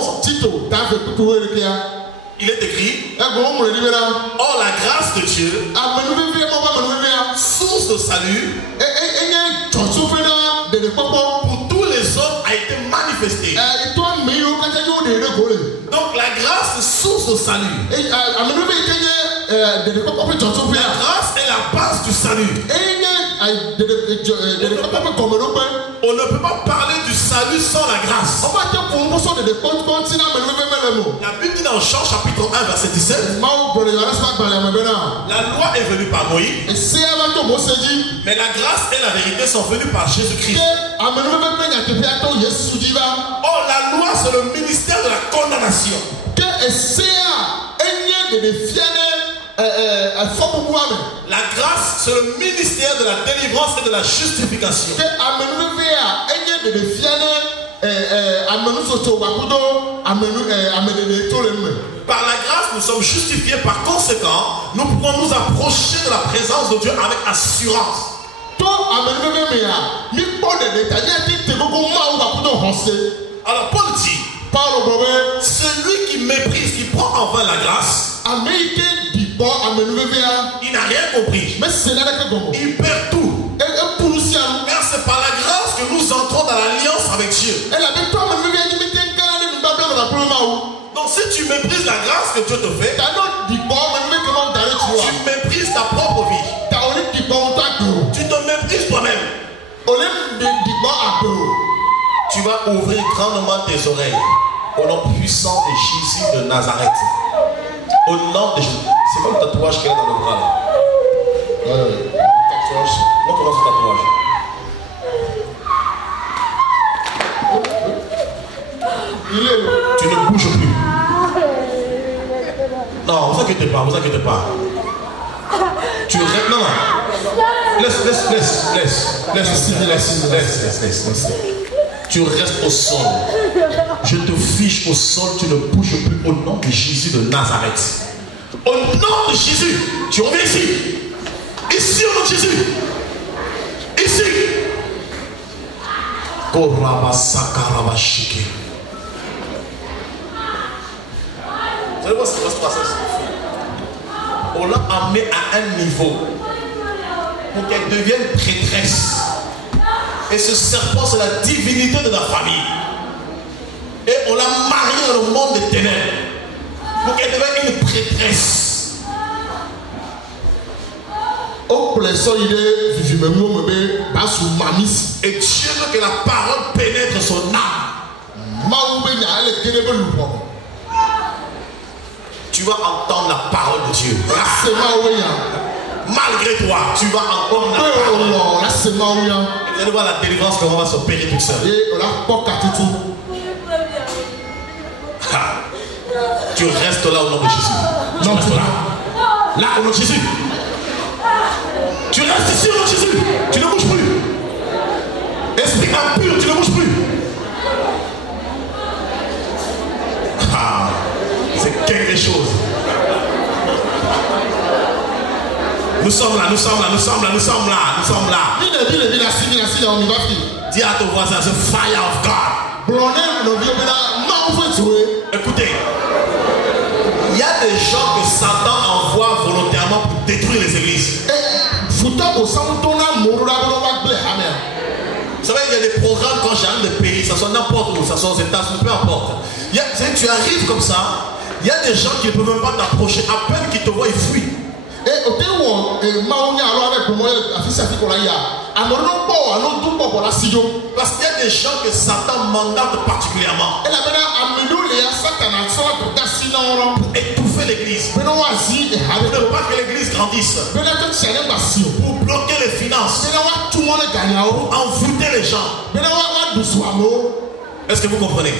il est écrit: or la grâce de Dieu, source de salut pour tous les hommes, a été manifestée. Donc la grâce, source de salut. La grâce est la base du salut. On ne peut pas parler du salut sans la grâce. La Bible dit dans Jean chapitre 1 verset 17, la loi est venue par Moïse, mais la grâce et la vérité sont venues par Jésus-Christ. Or la loi c'est le ministère de la condamnation. La grâce c'est le ministère de la délivrance et de la justification. Par la grâce nous sommes justifiés, par conséquent nous pouvons nous approcher de la présence de Dieu avec assurance. Alors Paul dit, celui qui méprise, qui prend en vain la grâce, il n'a rien compris. Il perd tout. Car c'est par la grâce que nous entrons dans l'alliance avec Dieu. Donc si tu méprises la grâce que Dieu te fait, tu méprises ta propre vie. Tu te méprises toi-même. Tu vas ouvrir grandement tes oreilles au nom puissant de Jésus de Nazareth. Au nom de Jésus. C'est quoi le tatouage qu'il y a dans le bras là? Tatouage. Montre-moi ce tatouage. Tu ne bouges plus. Non, vous inquiétez pas, vous inquiétez pas. Tu restes. Non, non. Laisse. Tu restes au sol. Je te fiche au sol, tu ne bouges plus au nom de Jésus de Nazareth. Au nom de Jésus, tu reviens ici. Ici au nom de Jésus. Ici. Vous allez voir ce qui va se passer. On l'a amené à un niveau pour qu'elle devienne prêtresse. Et ce serpent, c'est la divinité de la famille. Et on l'a marié dans le monde des ténèbres pour qu'elle devienne une prêtresse. Et Dieu veut que la parole pénètre son âme. Tu vas entendre la parole de Dieu. Malgré toi, tu vas entendre la parole. Vous allez voir la délivrance comment va s'opérer toute seule. Tu restes là au nom de Jésus. Tu restes là. Là au nom de Jésus. Tu restes ici au nom de Jésus. Tu ne bouges plus. Esprit impur, tu ne bouges plus. C'est quelque chose. Nous sommes là. Dis à ton voisin, c'est fire of God. Écoutez, il y a des gens que Satan envoie volontairement pour détruire les églises. Vous savez, il y a des programmes quand j'arrive de pays, ça soit n'importe où, ça soit aux États-Unis, peu importe. Tu arrives comme ça, il y a des gens qui ne peuvent même pas t'approcher. À peine qu'ils te voient, ils fuient. Parce qu'il y a des gens que Satan mandate particulièrement pour étouffer l'église, pour ne pas que l'église grandisse, pour bloquer les finances, pour envoûter les gens. Est-ce que vous comprenez?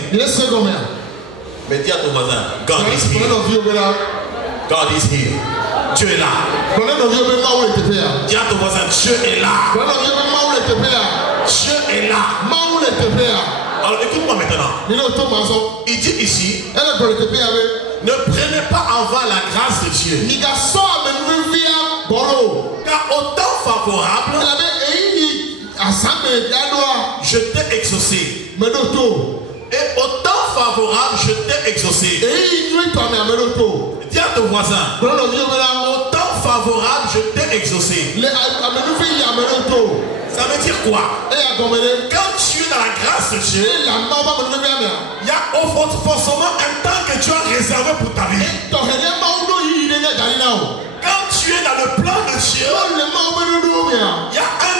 Mais dis à ton voisin, God is here. God is here. Dieu est là. Dis à ton voisin, Dieu est là. Dieu est là. Alors écoute-moi maintenant. Il dit ici, ne prenez pas en vain la grâce de Dieu. Car au temps favorable, je t'ai exaucé. Et au temps favorable, je t'ai exaucé. Dis à ton voisin, au temps favorable, je t'ai exaucé. Ça veut dire quoi? Quand tu es dans la grâce de Dieu, il y a forcément un temps que tu as réservé pour ta vie. Quand tu es dans le plan de Dieu, il y a un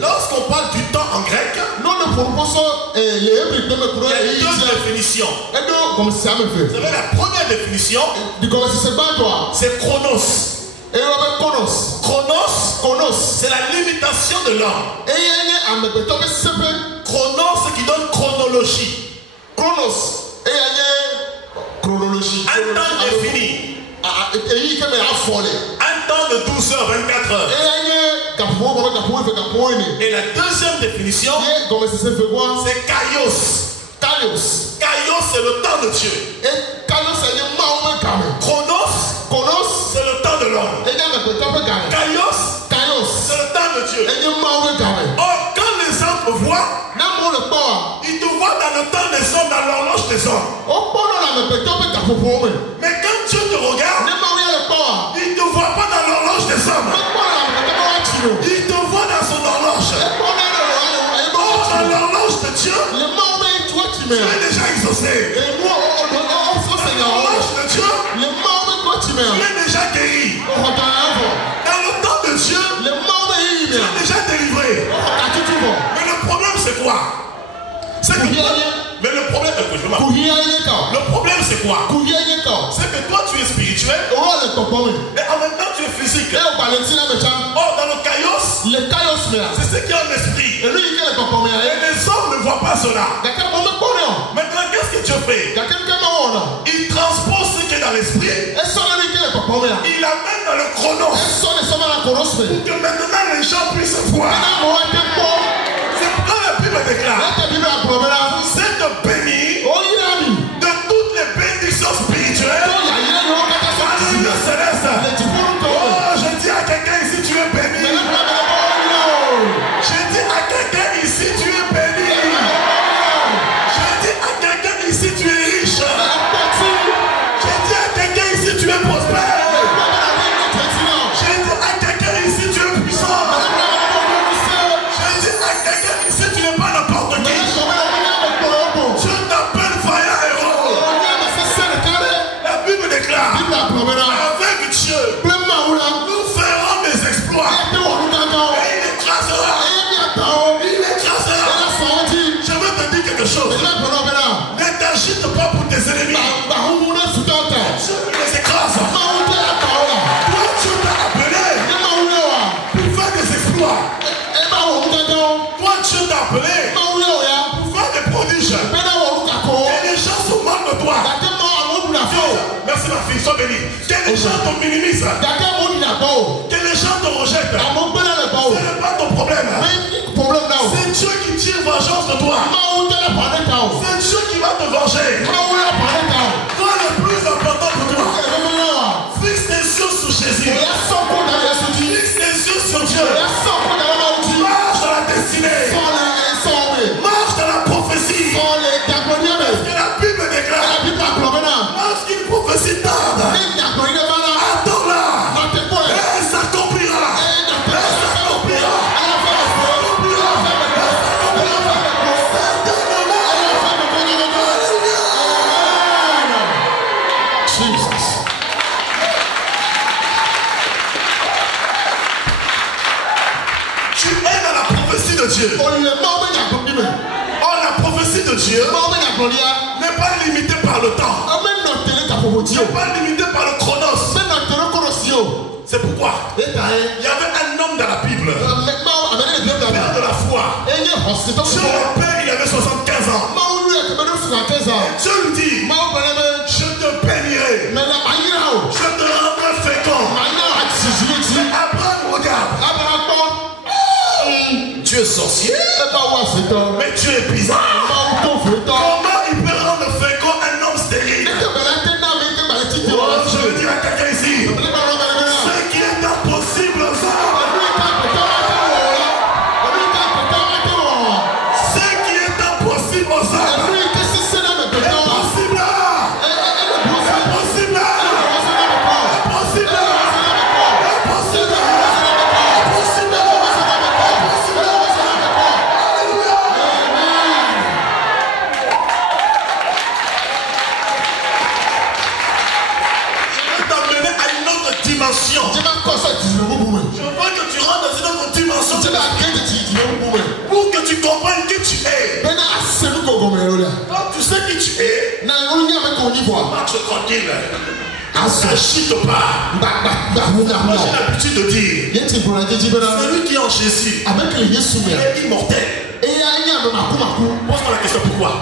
Lorsqu'on parle du temps en grec, il y a deux définitions. Vous savez, la première définition, c'est chronos. Chronos, c'est la limitation de l'homme. Chronos qui donne chronologie. Chronologie. Un temps défini. Un temps de 12 heures, 24 heures. Et la deuxième définition, c'est kaios. Kaios, c'est le temps de Dieu. Chronos, c'est le temps de l'homme. Kaios, c'est le temps de Dieu. Or, quand les hommes te voient, ils te voient dans le temps des hommes, dans l'horloge des hommes. Mais quand Dieu te regarde, il ne te voit pas dans l'horloge des hommes. Il te voit dans son horloge. Or, dans l'horloge de Dieu, tu es déjà exaucé. Dans l'horloge de Dieu, tu es déjà guéri. Dans le temps de Dieu, tu es déjà délivré. Mais le problème, c'est quoi? Mais le problème, c'est quoi? C'est que toi, tu es spirituel, mais en même temps, tu es physique. Or, dans le kaios, c'est ce qui est en esprit. Et les hommes ne voient pas cela. Maintenant, qu'est-ce que Dieu fait? Il transpose ce qui est dans l'esprit. Il l'amène dans le chronos. Pour que maintenant les gens puissent voir. C'est pourquoi la Bible déclare: vous êtes bénis de toutes les bénédictions spirituelles dans le céleste. Oh, je dis à quelqu'un ici, tu es béni. Je dis à quelqu'un ici, tu es béni. Je dis à quelqu'un ici, tu es riche. Je dis à quelqu'un ici, tu es prospère. Je dis à quelqu'un ici, tu es puissant. Je dis à quelqu'un ici, tu n'es pas n'importe qui. Je t'appelle vaillant héros. La Bible déclare: avec Dieu, nous ferons des exploits. Et il écrasera. Il écrasera. Je veux te dire quelque chose. Ne t'agite pas pour tes ennemis. Dieu les écrase. Toi, Dieu t'a appelé pour faire des exploits. Toi, Dieu t'a appelé pour faire des prodiges. Et les gens se moquent de toi. Merci ma fille, sois bénie. Que les gens te minimisent. Que les gens te rejettent. Ce n'est pas ton problème. C'est Dieu qui tire vengeance de toi. C'est Dieu qui va te venger. Toi, le plus important pour toi, fixe tes yeux sur Jésus. Fixe tes yeux sur Dieu. Marche dans la destinée. Marche dans la prophétie. Parce que la Bible déclare: lorsqu'une prophétie tarde, attends-la. Elle s'accomplira. Elle s'accomplira. Jesus. Tu es dans la prophétie de Dieu. Or, la prophétie de Dieu n'est pas limitée par le temps. N'est pas limitée par le chronos. C'est pourquoi il y avait un homme dans la Bible, le père de la foi. Dieu le père, il avait 75 ans. Dieu lui dit: je te bénirai, je te rendrai fécond. Abraham regarde. Tu es sorcier, mais tu es bizarre. Comment il peut rendre fécond un homme stérile? Oh, je veux dire à quelqu'un ici, ce qui est impossible aux hommes, ce qui est impossible aux hommes, est possible là. Est possible là. Est possible là. Est possible là. Est possible là. Est possible là. Et marche tranquille. Ne s'agite pas. Moi j'ai l'habitude de dire, celui qui est en Jésus est immortel. Pose-moi la question, pourquoi?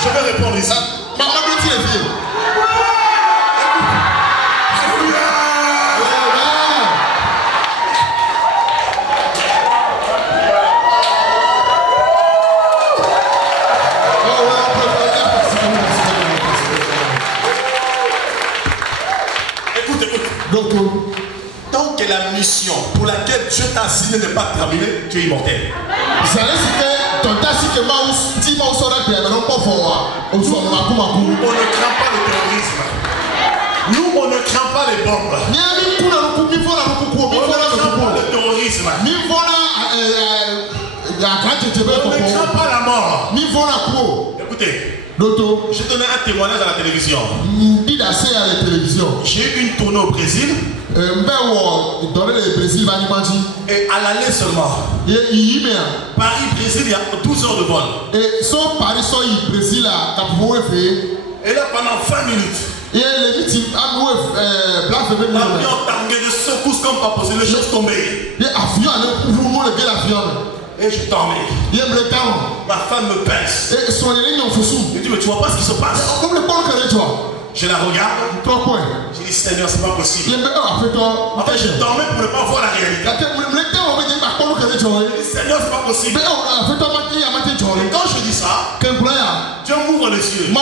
Je vais répondre ici. Écoute. Tant que la mission pour laquelle Dieu t'a assigné n'est pas terminée, tu es immortel. On ne craint pas le terrorisme. Nous, on ne craint pas les bombes. On ne craint pas le terrorisme. On ne craint pas la mort. Écoutez, je donnais un témoignage à la télévision. J'ai eu une tournée au Brésil. Et à l'aller seulement. Paris-Brésil, il y a 12 heures de vol. Et là, pendant 20 minutes, l'avion tanguait de secousses comme pas possible, les choses tombaient. Et je dormais. Ma femme me pince. Je dis, mais tu vois pas ce qui se passe? Je la regarde. Je dis, Seigneur, c'est pas possible. En fait, je dormais pour ne pas voir la réalité. Je dis, Seigneur, c'est pas possible. Et quand je dis ça, Dieu m'ouvre les yeux.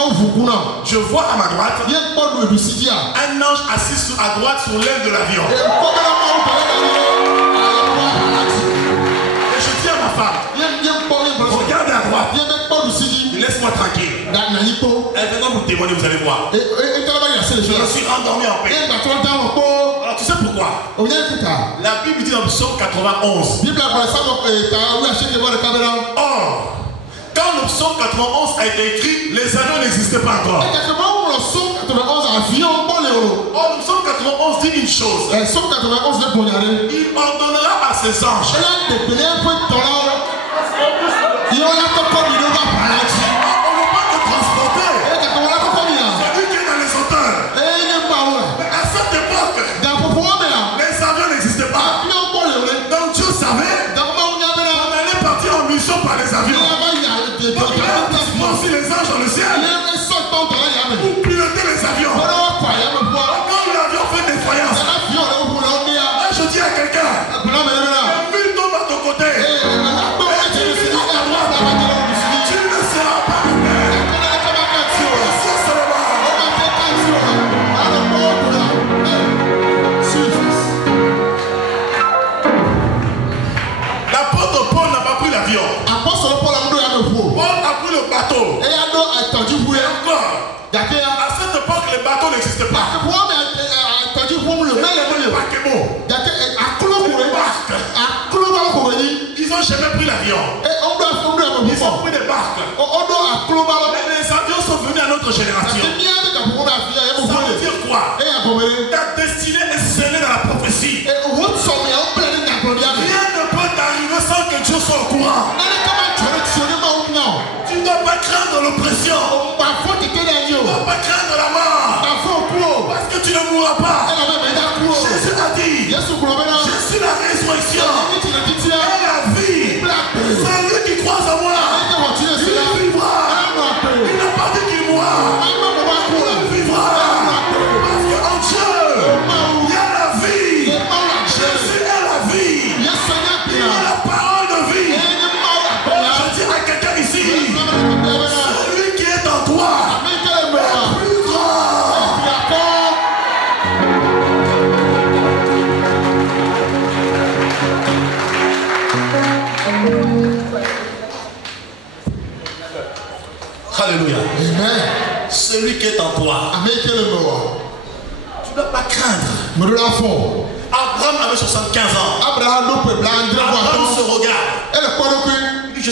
Je vois à ma droite un ange assis à droite sur l'aile de l'avion. Et je dis à ma femme, regarde à droite. Laisse-moi tranquille. Maintenant vous témoignez, vous allez voir. Je me suis endormi en paix. Alors tu sais pourquoi? La Bible dit dans le psaume 91. Or, quand le psaume 91 a été écrit, les avions n'existaient pas encore. Or, le psaume 91 dit une chose. Il ordonnera à ses anges. Ils n'ont jamais pris l'avion. Ils ont pris des barques. Mais les avions sont venus à notre génération. Ça veut dire quoi? Ta destinée est scellée dans la prophétie. Rien ne peut t'arriver sans que Dieu soit au courant. Tu ne dois pas craindre l'oppression. Tu ne dois pas craindre la mort. Parce que tu ne mourras pas. Jésus a dit, je suis la résurrection et la vie. Celui qui croit en moi, il vivra. Il n'a pas dit qu'il mourra. Il vivra. Parce qu'en Dieu, il y a la vie. Jésus est la vie. Il a la parole de vie. Je dis à quelqu'un ici, celui qui est en toi est plus grand. Alléluia. Amen. Celui qui est en toi. Tu ne dois pas craindre. Abraham avait 75 ans. Abraham se regarde.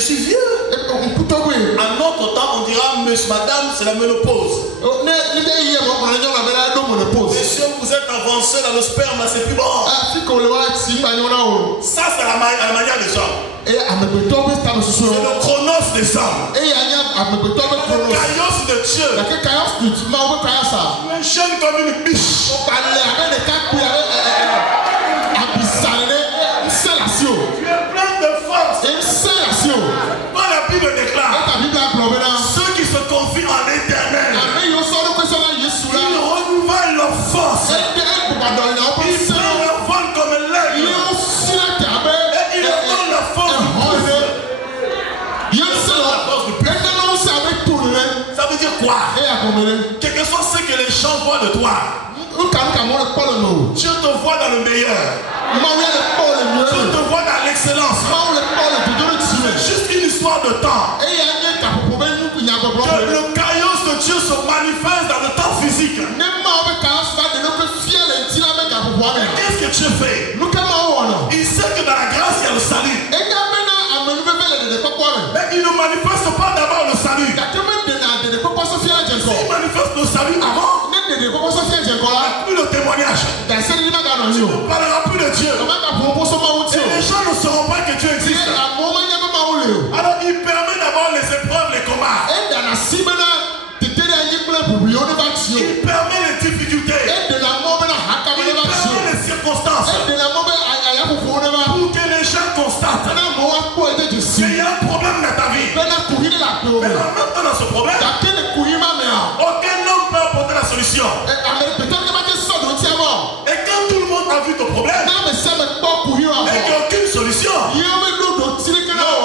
suis vieux. À notre temps, on dira, monsieur, madame, c'est la ménopause. Monsieur, vous êtes avancé dans le sperme, c'est plus bon. Ça, c'est la manière des hommes. C'est le chronos des hommes. Le kairos de Dieu. Un jeune comme une biche. Tu es plein de force. Quand la Bible déclare, ceux qui se confient en l'éternel, ils renouvellent leur force. Ils prennent leur vol comme l'aigle. Et ils redonnent la force du plus. Ça veut dire quoi? Quel que soit ce que les gens voient de toi, Dieu te voit dans le meilleur. Dieu te voit dans l'excellence. C'est juste une histoire de temps. Que le kairos de Dieu se manifeste dans le temps physique. Qu'est-ce que Dieu fait? Il sait que dans la grâce il y a le salut. Mais il ne manifeste pas d'abord le salut. Il manifeste le salut avant. Il n'y a plus de témoignage. Tu ne parleras plus de Dieu. Et les gens ne sauront pas que Dieu existe. Alors il permet d'abord les épreuves, les combats. Il permet les difficultés. Il permet les circonstances. Pour que les gens constatent qu'il y a un problème dans ta vie. Mais en même temps dans ce problème, aucun homme peut apporter la solution. Et quand tout le monde a vu ton problème, et qu'il n'y a aucune solution, le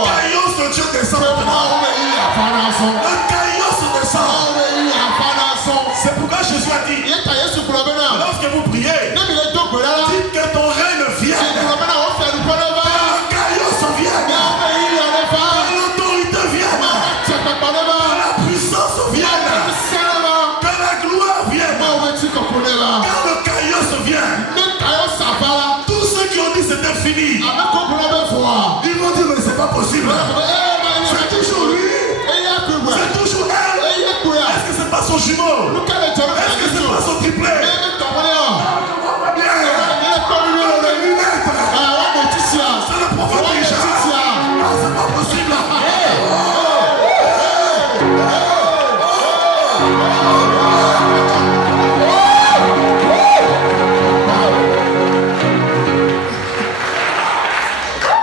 kairos de Dieu descend maintenant. Le kairos descend. C'est pourquoi Jésus a dit, lorsque vous priez, dites que ton règne vienne. Que le kairos vienne. Que l'autorité vienne. Que la puissance vienne. Que la gloire vienne. Quand le kairos vient, tous ceux qui ont dit c'était fini, ils vont dire mais c'est pas possible. C'est toujours lui. C'est toujours elle. Est-ce que c'est pas son jumeau? Est-ce que c'est pas son triplet? C'est le prophète Richard. C'est pas possible.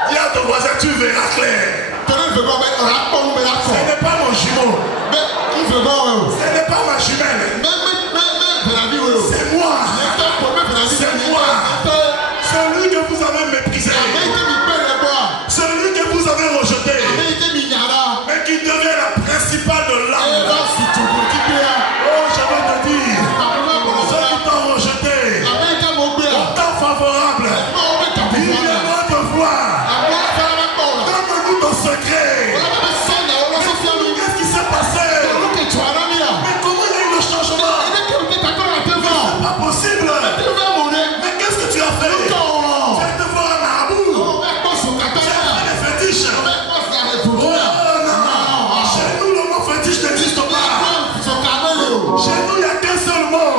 Dis à ton voisin, tu verras clair. Ce n'est pas mon jumeau. Ce n'est pas ma jumelle. C'est moi. C'est moi. Celui que vous avez méprisé. Celui que vous avez rejeté. Mais qui devient la principale de l'âme. Oh, je vais te dire. Ceux qui t'ont rejeté. Au temps favorable. Il viendra te voir. Donne-nous ton secret. Qu'est-ce qui s'est passé? Mais comment il y a eu le changement? C'est pas possible. Mais qu'est-ce que tu as fait? Tu as été voir un marabout. Tu as fait des fétiches. Oh non. Chez nous, le mot fétiche n'existe pas. Chez nous, il n'y a qu'un seul mot.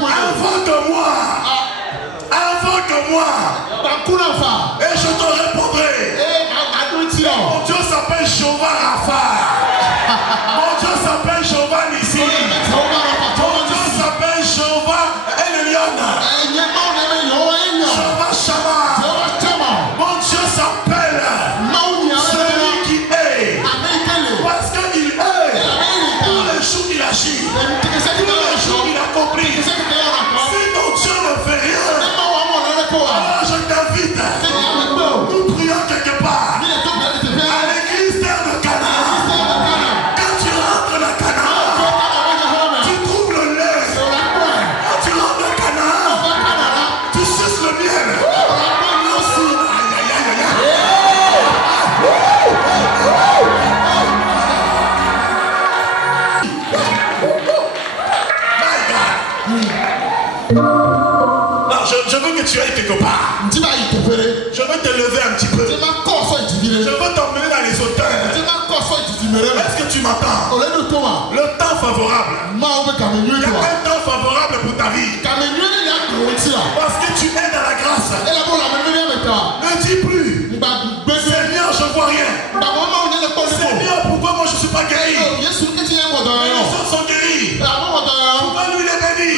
Invoque-moi. Invoque-moi. Et je te répondrai. Mon Dieu s'appelle Jehovah Rapha. Mon Dieu s'appelle Jehovah Nissi. Mon Dieu s'appelle Jehovah El-Elyon. Jehovah Shammah. Mon Dieu s'appelle celui qui est. Parce qu'il est. Tous les jours il agit. Tous les jours il accomplit. Si ton Dieu ne fait rien, alors je t'invite. Nous prions quelque part. À l'église terre de Canaan. Quand tu rentres dans Canaan, tu trouves le lait. Quand tu rentres dans Canaan, tu suces le miel. Non, je veux que tu ailles quelque part. Je veux te lever un petit peu. veux t'emmener dans les hauteurs. Est-ce que tu m'entends? Le temps favorable. Il y a un temps favorable pour ta vie. Parce que tu es dans la grâce. Ne dis plus. Seigneur, je vois rien. Seigneur, pourquoi moi je ne suis pas guéri? Les autres sont guéris. Pourquoi lui il est béni?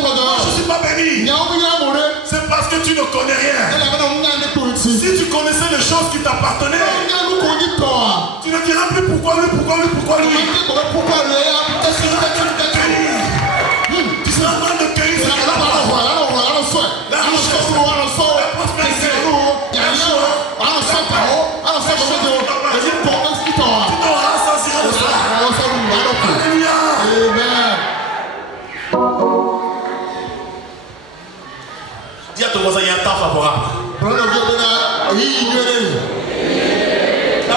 Moi je ne suis pas béni. C'est parce que tu ne connais rien. Si tu connaissais les choses qui t'appartenaient, tu ne diras plus pourquoi lui. Tu seras en train de cueillir ce qu'il a. La richesse, la prospérité, dis à ton voisin, il y a un temps favorable. Dans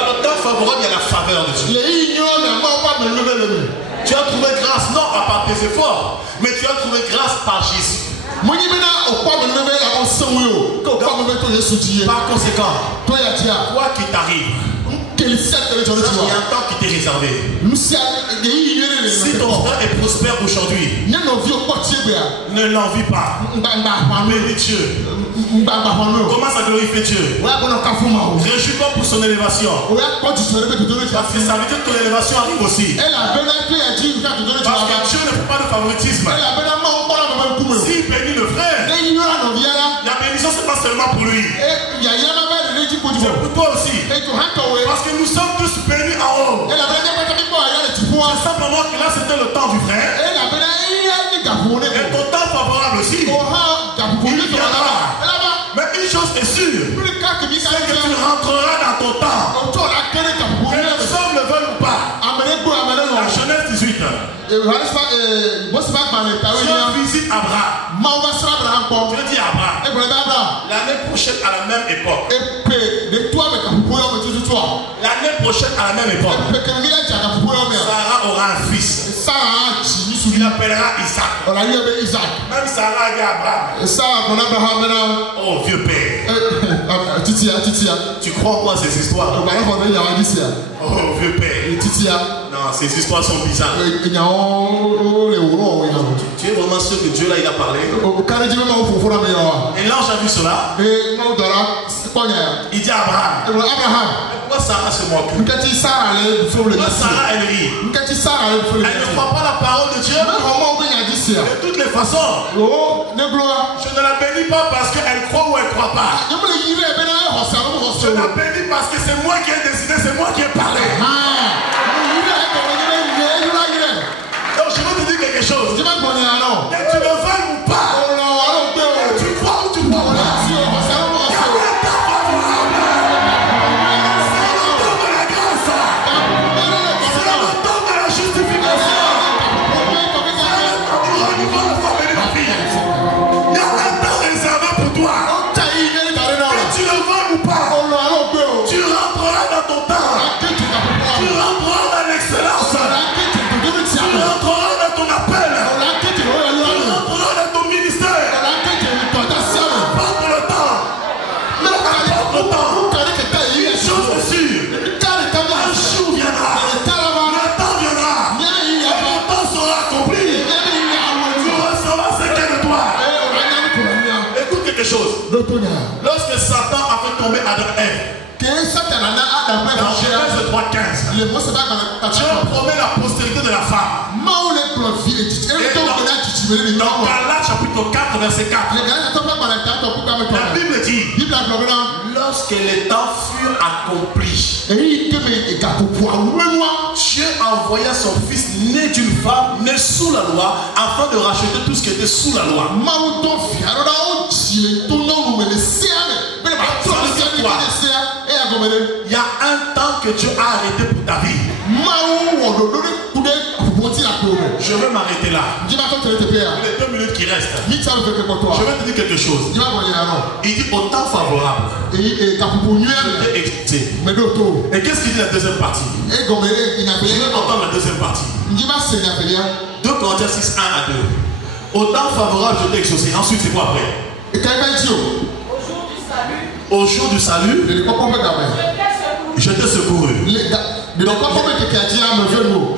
le temps favorable, il y a la faveur de Dieu. Tu as trouvé grâce, non pas par tes efforts, mais tu as trouvé grâce par Jésus. Par conséquent, quoi qui t'arrive, il y a un temps qui t'est réservé. Si ton frère est prospère aujourd'hui, ne l'envie pas. Bénis Dieu. Commence à glorifier Dieu. Réjouis-toi pour son élévation. Parce que ça veut dire que ton élévation arrive aussi. Parce que Dieu ne fait pas de favoritisme. S'il bénit le frère, la bénédiction c'est pas seulement pour lui. C'est pour toi aussi. Parce que nous sommes tous bénis en haut. C'est simplement que là c'était le temps du frère. Et ton temps favorable aussi. Il viendra. Mais une chose est sûre, c'est que tu rentreras dans ton temps. Que les hommes le veulent ou pas. La Genèse 18. Dieu visite Abraham. Dieu dit à Abraham, l'année prochaine à la même époque. L'année prochaine à la même époque, Sarah aura un fils. Il appellera Isaac. Même Sarah a dit à Abraham, oh vieux père, tu crois quoi ces histoires? Oh vieux père, non, ces histoires sont bizarres. Tu es vraiment sûr que Dieu là il a parlé? Et l'ange a vu cela. Il dit à Abraham, pourquoi Sarah se moque? Pourquoi Sarah elle rit? Elle ne croit pas la parole de Dieu. De toutes les façons, je ne la bénis pas parce qu'elle croit ou elle ne croit pas. Je la bénis parce que c'est moi qui ai décidé, c'est moi qui ai parlé. Donc je veux te dire quelque chose. Que tu le veuilles ou pas, tu crois ou tu crois pas. Lorsque Satan a fait tomber Adam et Ève, dans Genèse 3:15, Dieu promet la postérité de la femme. Et dans Galates chapitre 4 verset 4, la Bible dit, lorsque les temps furent accomplis, Dieu envoya son fils né d'une femme, né sous la loi, afin de racheter tout ce qui était sous la loi. Il y a un temps que Dieu a arrêté pour ta vie. Je veux m'arrêter là. Les 2 minutes qui restent, je vais te dire quelque chose. Il dit au temps favorable, je t'ai excité. Et qu'est-ce qu'il dit la deuxième partie? Je vais entendre la deuxième partie. 2 Corinthiens 6, 1 à 2. Au temps favorable, je t'ai exaucé. Ensuite, c'est quoi après? Au jour du salut, Je t'ai secouru. Il y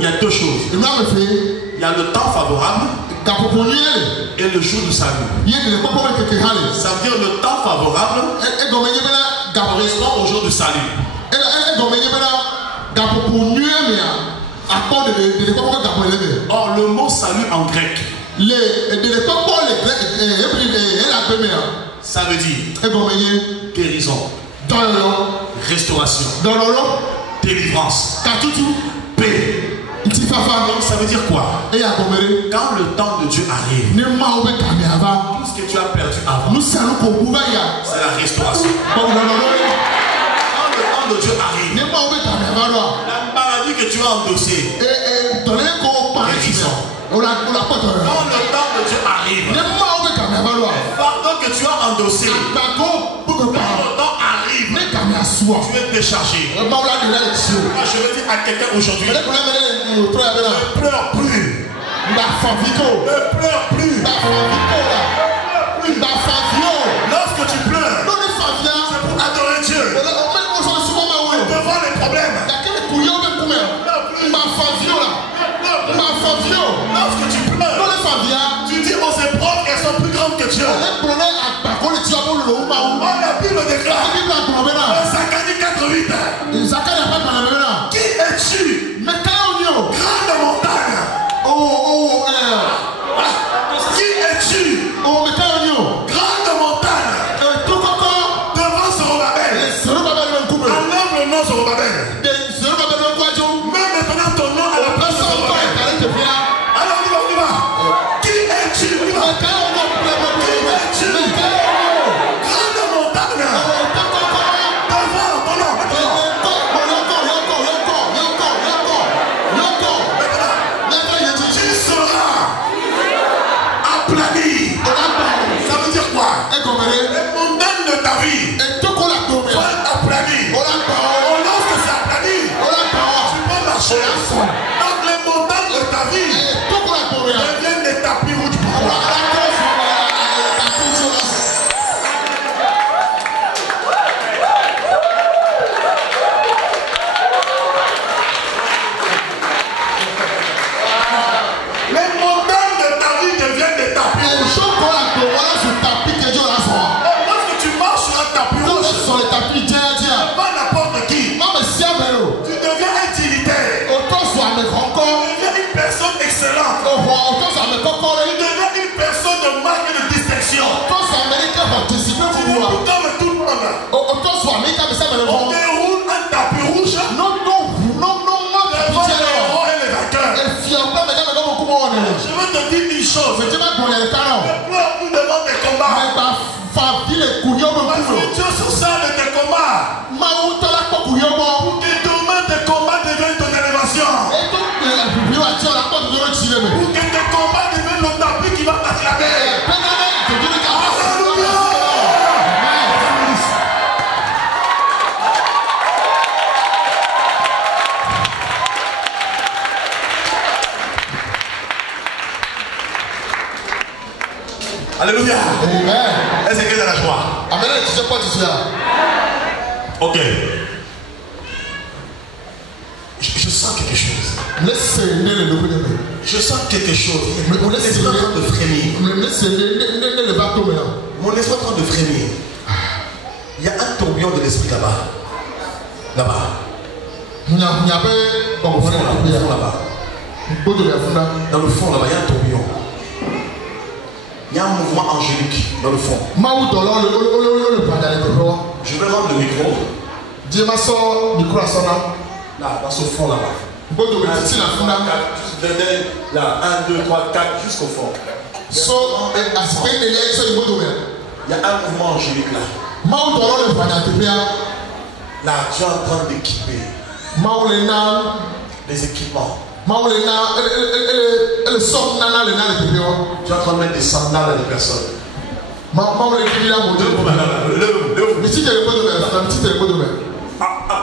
a deux choses. Il y a le temps favorable et le jour du salut. Ça veut dire le temps favorable correspond au jour du salut. Or, le mot salut en grec, ça veut dire guérison, restauration, délivrance, paix. Donc ça veut dire quoi? Quand le temps de Dieu arrive, tout ce que tu as perdu avant, c'est la restauration. Quand le temps de Dieu arrive, la maladie que tu as endossée, guérison. Quand le temps de Dieu arrive, le fardeau que tu as endossé, quand le temps arrive, tu es déchargé. Moi, je veux dire à quelqu'un aujourd'hui, ne pleure plus. Ne pleure plus. Lorsque tu pleures, c'est pour adorer Dieu. Devant les problèmes. Lorsque tu pleures, tu dis aux épreuves qu'elles sont plus grandes que Dieu. La Bible déclare Zacharie 4:8. Qui es-tu? Grande montagne. Qui es-tu? Grande montagne. Devant Zorobabel. Enlève le nom Zorobabel. Même maintenant ton nom à la place de Zorobabel. Alors on y va. Qui es-tu? Donc les montagnes de ta vie deviennent des tapis rouges pour toi. Les montagnes de ta vie deviennent des tapis rouges. Lorsque tu marches sur un tapis rouge, pas n'importe qui. Tu deviens utilitaire. Tu deviens une personne excellente. Tu deviens une personne de marque et de distinction. Tu deviens comme tout le monde. On déroule un tapis rouge devant les héros et les vainqueurs. Je veux te dire une chose. Ne pleure plus devant tes combats. Parce que Dieu se sert de tes combats. Pour que demain tes combats deviennent ton élévation. Pour que tes combats deviennent le tapis qui va t'acclamer. Alléluia. Est-ce que c'est la joie? Ok. Je sens quelque chose. Je sens quelque chose. Mon esprit est en train de frémir. Mon esprit est en train de frémir. Il y a un tourbillon de l'esprit là-bas. Là-bas. Dans le fond là-bas. Dans le fond là-bas, il y a un tourbillon. Il y a un mouvement angélique dans le fond. Je vais rendre le micro. Là, dans ce fond là-bas. Là, 1, 2, 3, 4, jusqu'au fond. Il y a un mouvement angélique là. Là, tu es en train d'équiper des équipements. Tu es en train de mettre des sandales à des personnes. À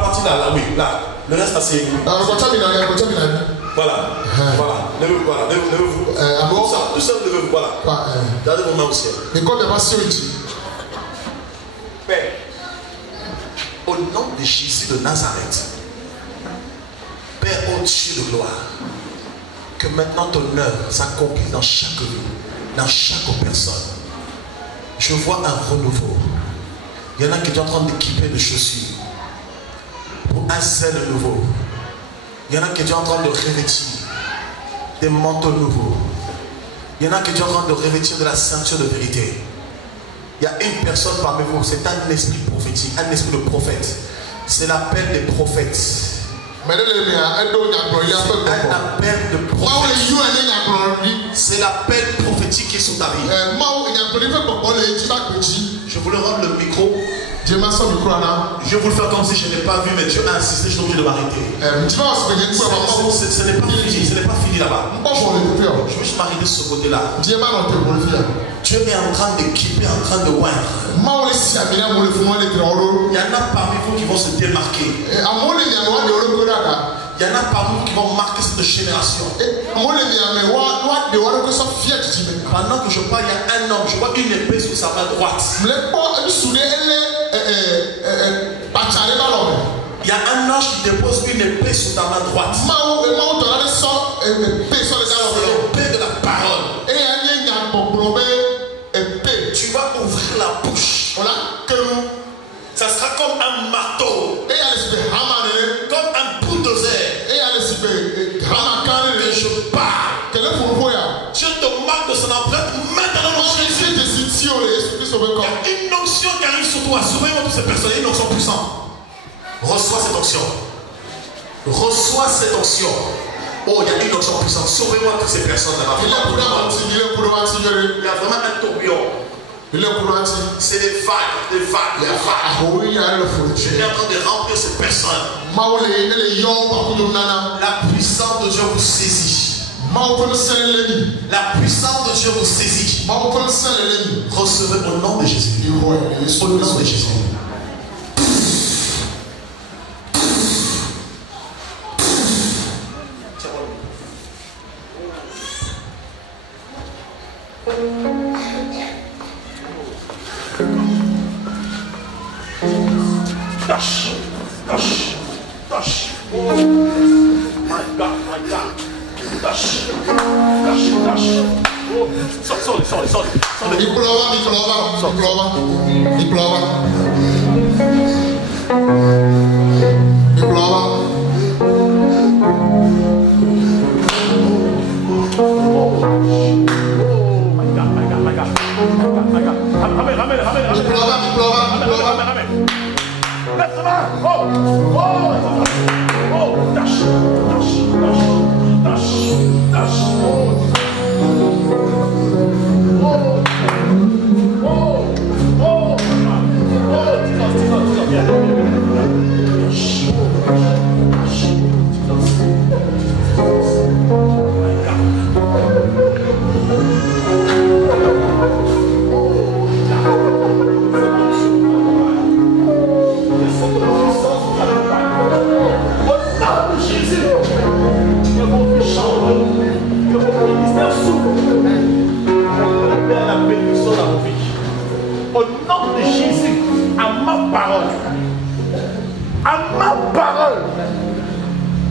partir de là, oui, là. Le reste, c'est vous. Voilà. Voilà. Levez-vous. Tout ça, levez-vous. Voilà. Gardez vos mains au ciel. Père, au nom de Jésus de Nazareth, Père au-dessus de gloire, que maintenant ton œuvre s'accomplisse dans chaque vie, dans chaque personne. Je vois un renouveau. Il y en a qui sont en train d'équiper de chaussures pour un zèle nouveau. Il y en a qui sont en train de revêtir des manteaux nouveaux. Il y en a qui sont en train de revêtir de la ceinture de vérité. Il y a une personne parmi vous, c'est un esprit prophétique, un esprit de prophète. C'est l'appel des prophètes. C'est un appel de prophète. C'est l'appel prophétique qui est sur ta vie. Je voulais rendre le micro. Je vous le faire comme si je n'ai pas vu, mais Dieu a insisté, je suis obligé de m'arrêter. Ce n'est pas fini, ce n'est pas fini là-bas. Je vais juste m'arrêter de ce côté-là. Dieu est en train d'équiper, en train de oindre. Il y en a parmi vous qui vont se démarquer. Il y en a parmi vous qui vont marquer cette génération. Pendant que je parle, il y a un homme, je vois une épée sur sa main droite. Il y a un ange qui dépose une épée sur ta main droite. C'est l'épée de la parole. Tu vas ouvrir la bouche. Ça sera comme un marteau, comme un bulldozer. Que je parle. Dieu te marque de son empreinte maintenant dans Jésus. Il y a une onction qui arrive sur toi. Souvenez-moi de ces personnes, une onction puissante. Reçois cette onction. Reçois cette onction. Oh, il y a une onction puissante. Sauvez-moi toutes ces personnes là-bas. Il y a vraiment un tourbillon. C'est des vagues, des vagues, des vagues. Je suis en train de remplir ces personnes. La puissance de Dieu vous saisit. La puissance de Dieu vous saisit. Recevez au nom de Jésus. Au nom de Jésus. Touch, touch, touch. Oh, my God, my God. Touch, touch, touch. Oh, sorry.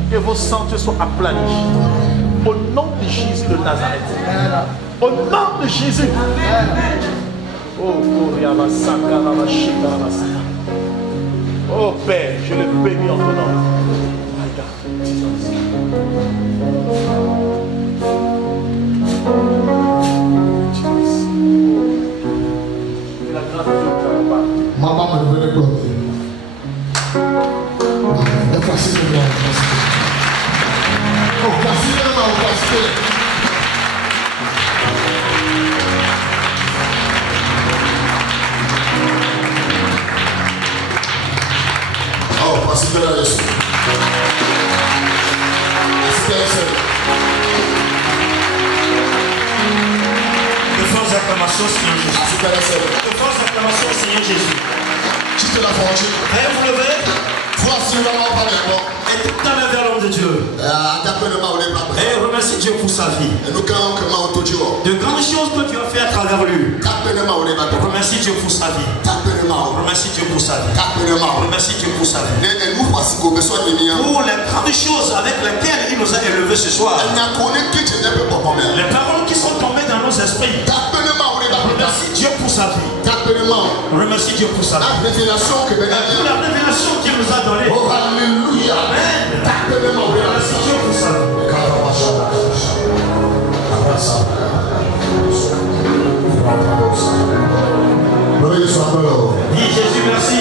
Que vos sentiers soient aplanis. Au nom de Jésus de Nazareth. Au nom de Jésus. Oh Père, je le bénis en ton nom. La grâce de Dieu ne pas. Maman me venait gloire. Oh, participer à Jésus. De fortes acclamations au Seigneur Jésus. De fortes acclamations au Seigneur Jésus. Tu te l'as vendu. Allez, vous levez. Voici vraiment pas d'accord. Et tout à l'heure vers l'homme de Dieu. Et remercie Dieu pour sa vie. De grandes choses que Dieu a fait à travers lui. Remercie Dieu pour sa vie. Remercie Dieu pour sa vie. Remercie Dieu pour sa vie. Pour les grandes choses avec lesquelles il nous a élevés ce soir. Les paroles qui sont tombées dans nos esprits. Remercie Dieu pour sa vie. Remercie Dieu pour sa vie. Pour la révélation qu'il nous a donnée. Oh, alléluia. Amen. Remercie Dieu pour sa vie. Dis Jésus merci.